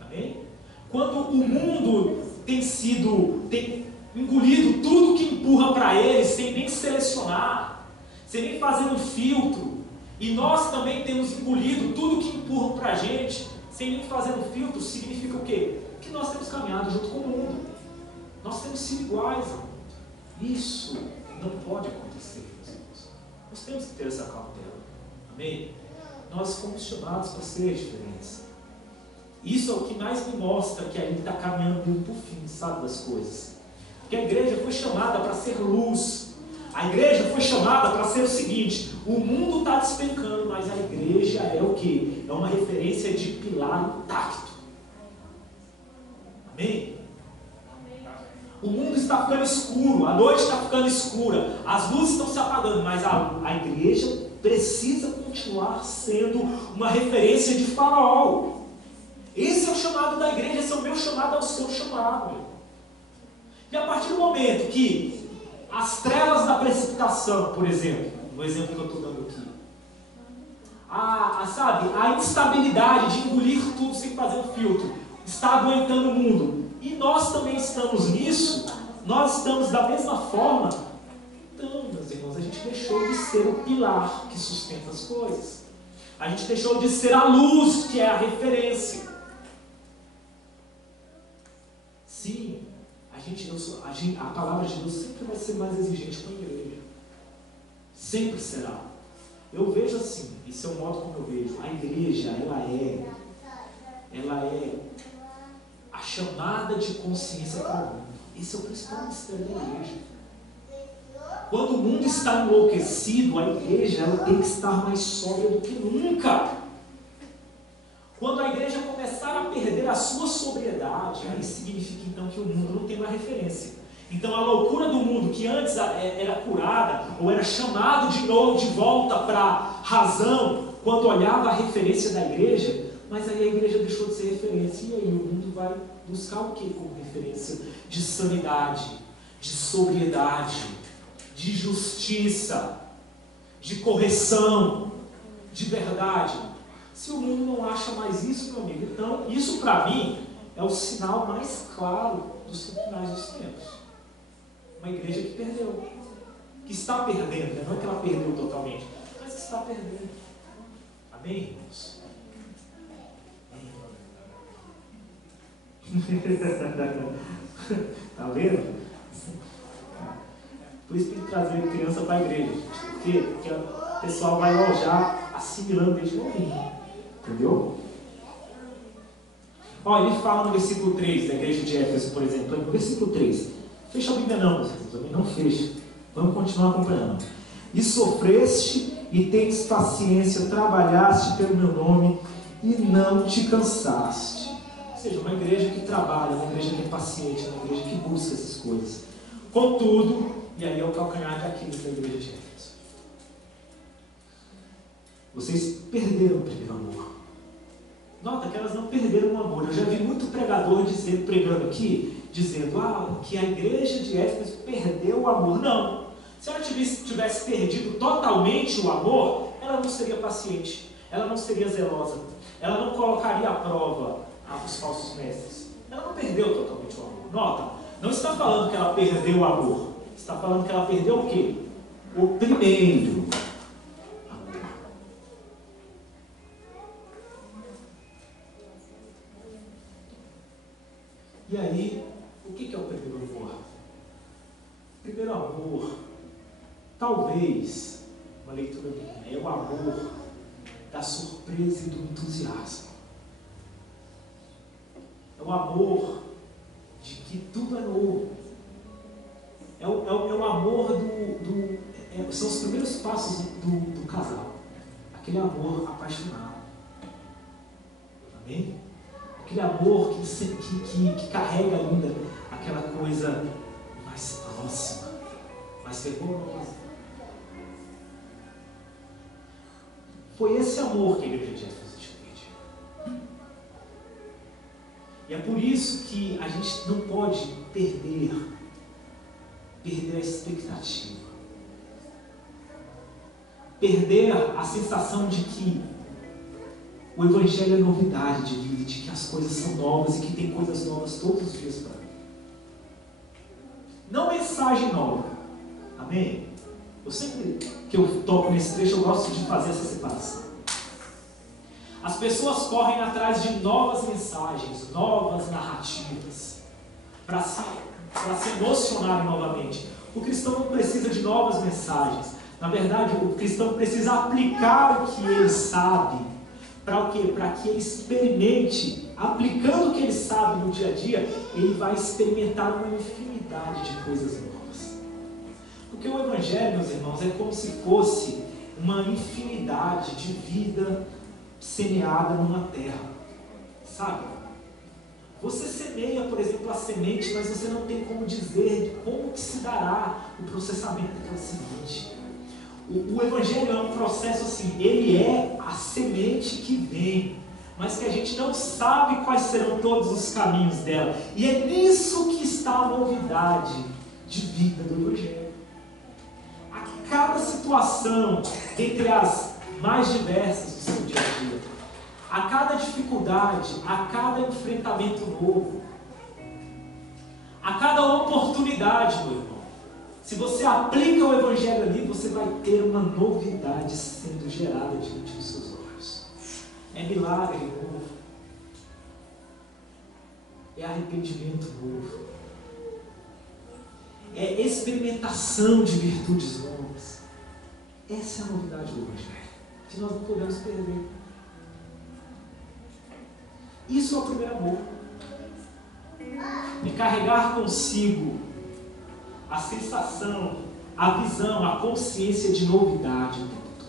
Amém? Quando o mundo tem engolido tudo que empurra para ele, sem nem selecionar, sem nem fazer um filtro, e nós também temos engolido tudo que empurra para a gente, sem nem fazer um filtro, significa o quê? Que nós temos caminhado junto com o mundo. Nós temos sido iguais ao mundo. Isso não pode acontecer, meus irmãos. Nós temos que ter essa cautela. Amém? Nós fomos chamados para ser diferentes. Isso é o que mais me mostra que a gente está caminhando para o fim, sabe, das coisas. Porque a igreja foi chamada para ser luz. A igreja foi chamada para ser o seguinte: o mundo está despencando, mas a igreja é o quê? É uma referência de pilar intacto. Amém? O mundo está ficando escuro, a noite está ficando escura, as luzes estão se apagando, mas a igreja precisa continuar sendo uma referência de farol. Esse é o chamado da igreja, esse é o meu chamado, é o seu chamado. E a partir do momento que as trevas da precipitação, por exemplo, no exemplo que eu estou dando aqui, a instabilidade de engolir tudo sem fazer um filtro, está aguentando o mundo, e nós também estamos nisso, nós estamos da mesma forma. Então, meus irmãos, a gente deixou de ser o pilar que sustenta as coisas. A gente deixou de ser a luz que é a referência. Sim, a palavra de Deus sempre vai ser mais exigente com a igreja. Sempre será. Eu vejo assim, esse é o modo como eu vejo. A igreja, ela é a chamada de consciência para o mundo. Esse é o principal mistério da igreja. Quando o mundo está enlouquecido, a igreja ela tem que estar mais sóbria do que nunca. Quando a igreja começar a perder a sua sobriedade, aí significa então que o mundo não tem uma referência. Então a loucura do mundo, que antes era curada, ou era chamado de novo de volta para a razão, quando olhava a referência da igreja, mas aí a igreja deixou de ser referência. E aí o mundo vai buscar o que como referência? De sanidade, de sobriedade, de justiça, de correção, de verdade. Se o mundo não acha mais isso, meu amigo, então isso para mim é o sinal mais claro dos finais dos tempos. Uma igreja que perdeu, que está perdendo, né? Não é que ela perdeu totalmente, mas que está perdendo. Amém, irmãos? Tá vendo? Por isso tem que trazer criança para a igreja, porque o pessoal vai já assimilando desde novinho, entendeu? Ó, ele fala no versículo 3 da igreja de Éfeso, por exemplo, no versículo 3, fecha a Bíblia não, meus irmãos, também não fecha, vamos continuar acompanhando. E sofreste e tens paciência, trabalhaste pelo meu nome e não te cansaste. Ou seja, uma igreja que trabalha, uma igreja que é paciente, uma igreja que busca essas coisas. Contudo, e aí é o calcanhar de Aquiles da igreja de Éfeso, vocês perderam o primeiro amor. Nota que elas não perderam o amor. Eu já vi muito pregador pregando aqui, dizendo que a igreja de Éfeso perdeu o amor. Não. Se ela tivesse perdido totalmente o amor, ela não seria paciente, ela não seria zelosa, ela não colocaria à prova os falsos mestres. Ela não perdeu totalmente o amor. Nota, não está falando que ela perdeu o amor, está falando que ela perdeu o quê? O primeiro amor. E aí, o que é o primeiro amor? O primeiro amor, talvez, uma leitura minha, é o amor da surpresa e do entusiasmo. É o amor de que tudo é novo. É o amor são os primeiros passos do casal. Aquele amor apaixonado. Amém? Aquele amor que carrega ainda aquela coisa mais próxima, mais fervorosa. Foi esse amor que a igreja de Éfeso tinha. E é por isso que a gente não pode perder a expectativa. perder a sensação de que o Evangelho é novidade de vida, de que as coisas são novas e que tem coisas novas todos os dias para mim. Não mensagem nova. Amém? Eu sempre que eu toco nesse trecho, eu gosto de fazer essa separação. As pessoas correm atrás de novas mensagens, novas narrativas, para se emocionarem novamente. O cristão não precisa de novas mensagens. Na verdade, o cristão precisa aplicar o que ele sabe. Para o quê? Para que ele experimente, aplicando o que ele sabe no dia a dia, ele vai experimentar uma infinidade de coisas novas. Porque o Evangelho, meus irmãos, é como se fosse uma infinidade de vida semeada numa terra. Sabe? Você semeia, por exemplo, a semente, mas você não tem como dizer como que se dará o processamento daquela semente. O Evangelho é um processo assim, ele é a semente que vem, mas que a gente não sabe quais serão todos os caminhos dela. E é nisso que está a novidade de vida do Evangelho. A cada situação, entre as mais diversas do seu dia a dia, a cada dificuldade, a cada enfrentamento novo, a cada oportunidade, meu irmão, se você aplica o Evangelho ali, você vai ter uma novidade sendo gerada diante dos seus olhos. É milagre novo. É arrependimento novo. É experimentação de virtudes novas. Essa é a novidade do Evangelho, que nós não podemos perder. Isso é o primeiro amor. E carregar consigo a sensação, a visão, a consciência de novidade o tempo todo.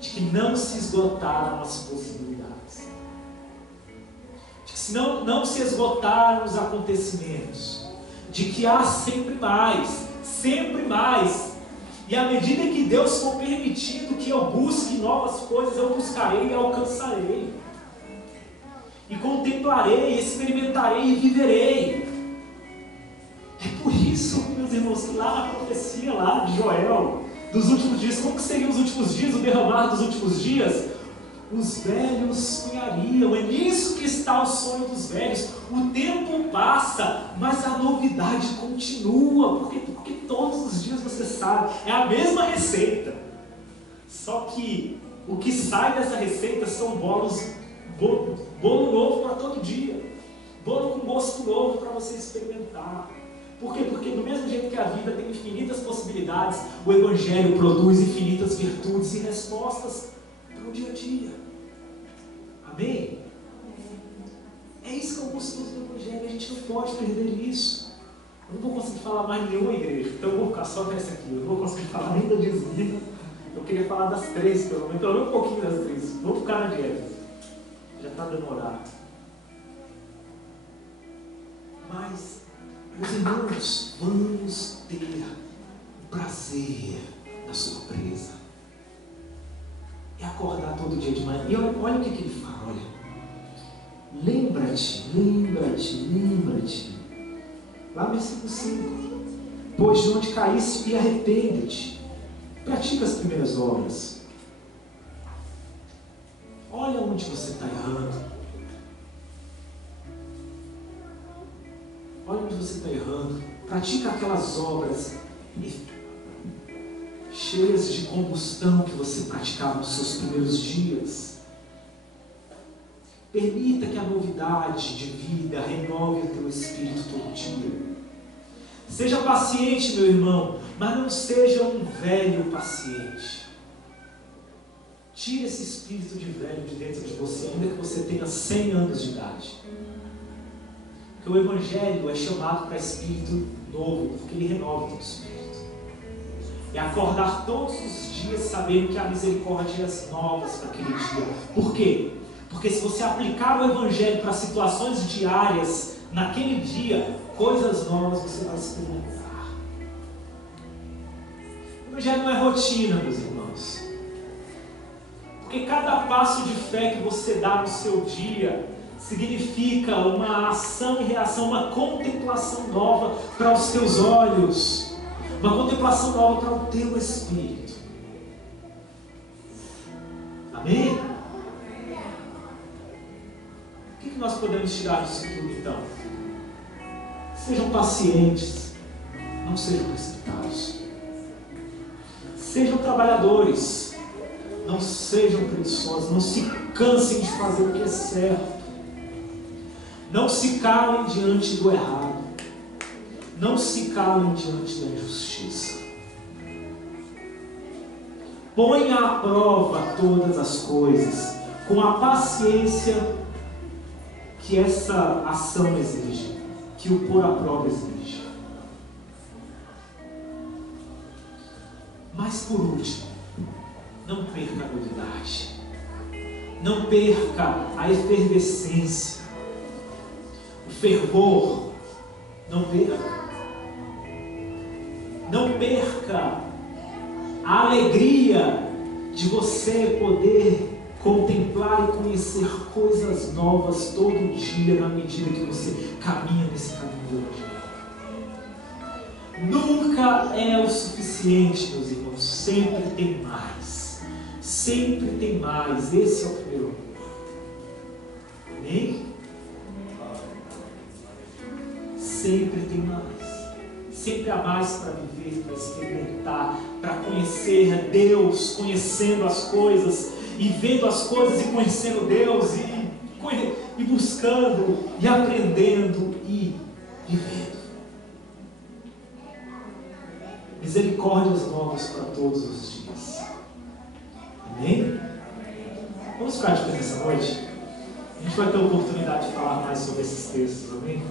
De que não se esgotaram as possibilidades. De que não se esgotaram os acontecimentos. De que há sempre mais, sempre mais. E à medida que Deus for permitindo que eu busque novas coisas, eu buscarei e alcançarei. E contemplarei, experimentarei e viverei. É por isso, meus irmãos, que lá na profecia lá de Joel, dos últimos dias, como que seriam os últimos dias, o derramar dos últimos dias? Os velhos sonhariam, é nisso que está o sonho dos velhos. O tempo passa, mas a novidade continua, porque todos os dias você sabe, é a mesma receita. Só que o que sai dessa receita são bolo novo para todo dia, bolo com gosto novo para você experimentar. Por quê? Porque do mesmo jeito que a vida tem infinitas possibilidades, o Evangelho produz infinitas virtudes e respostas para o dia a dia. Amém? É isso que é o gostoso do Evangelho, a gente não pode perder isso. Eu não vou conseguir falar mais nenhuma igreja, então eu vou ficar só nessa aqui. Eu não vou conseguir falar nem da desvida. Eu queria falar das três, pelo menos um pouquinho das três. Vou ficar na dieta. Já está dando horário. Mas, meus irmãos, vamos ter o prazer da surpresa. É acordar todo dia de manhã. E olha o que ele fala, olha. Lembra-te. Lá no versículo 5. Pois de onde caíste e arrepende-te. Pratica as primeiras obras. Olha onde você está errando. Olha onde você está errando. Pratica aquelas obras cheias de combustão que você praticava nos seus primeiros dias. Permita que a novidade de vida renove o teu espírito todo dia. Seja paciente, meu irmão, mas não seja um velho paciente. Tire esse espírito de velho de dentro de você, ainda que você tenha 100 anos de idade. Porque o Evangelho é chamado para espírito novo, porque ele renova o teu espírito. É acordar todos os dias sabendo que há misericórdias novas para aquele dia. Por quê? Porque se você aplicar o Evangelho para situações diárias, naquele dia, coisas novas você vai experimentar. O Evangelho não é rotina, meus irmãos. Porque cada passo de fé que você dá no seu dia significa uma ação e reação, uma contemplação nova para os teus olhos, uma contemplação nova para o teu espírito. Amém? O que nós podemos tirar disso tudo então? Sejam pacientes, não sejam precipitados. Sejam trabalhadores, não sejam preguiçosos, não se cansem de fazer o que é certo. Não se calem diante do errado. Não se calem diante da injustiça. Ponha à prova todas as coisas, com a paciência que essa ação exige, que o pôr à prova exige. Mas por último, não perca a novidade. Não perca a efervescência, o fervor. Não perca. Não perca a alegria de você poder contemplar e conhecer coisas novas todo dia, na medida que você caminha nesse caminho do Evangelho. Nunca é o suficiente, meus irmãos. Sempre tem mais. Sempre tem mais. Esse é o primeiro amor. Amém? Sempre tem mais. Sempre há mais para viver, para experimentar, para conhecer Deus, conhecendo as coisas, e vendo as coisas e conhecendo Deus, e buscando, e aprendendo, e vivendo. Misericórdias novas para todos os dias. Amém? Vamos ficar de pé nessa noite? A gente vai ter a oportunidade de falar mais sobre esses textos, amém?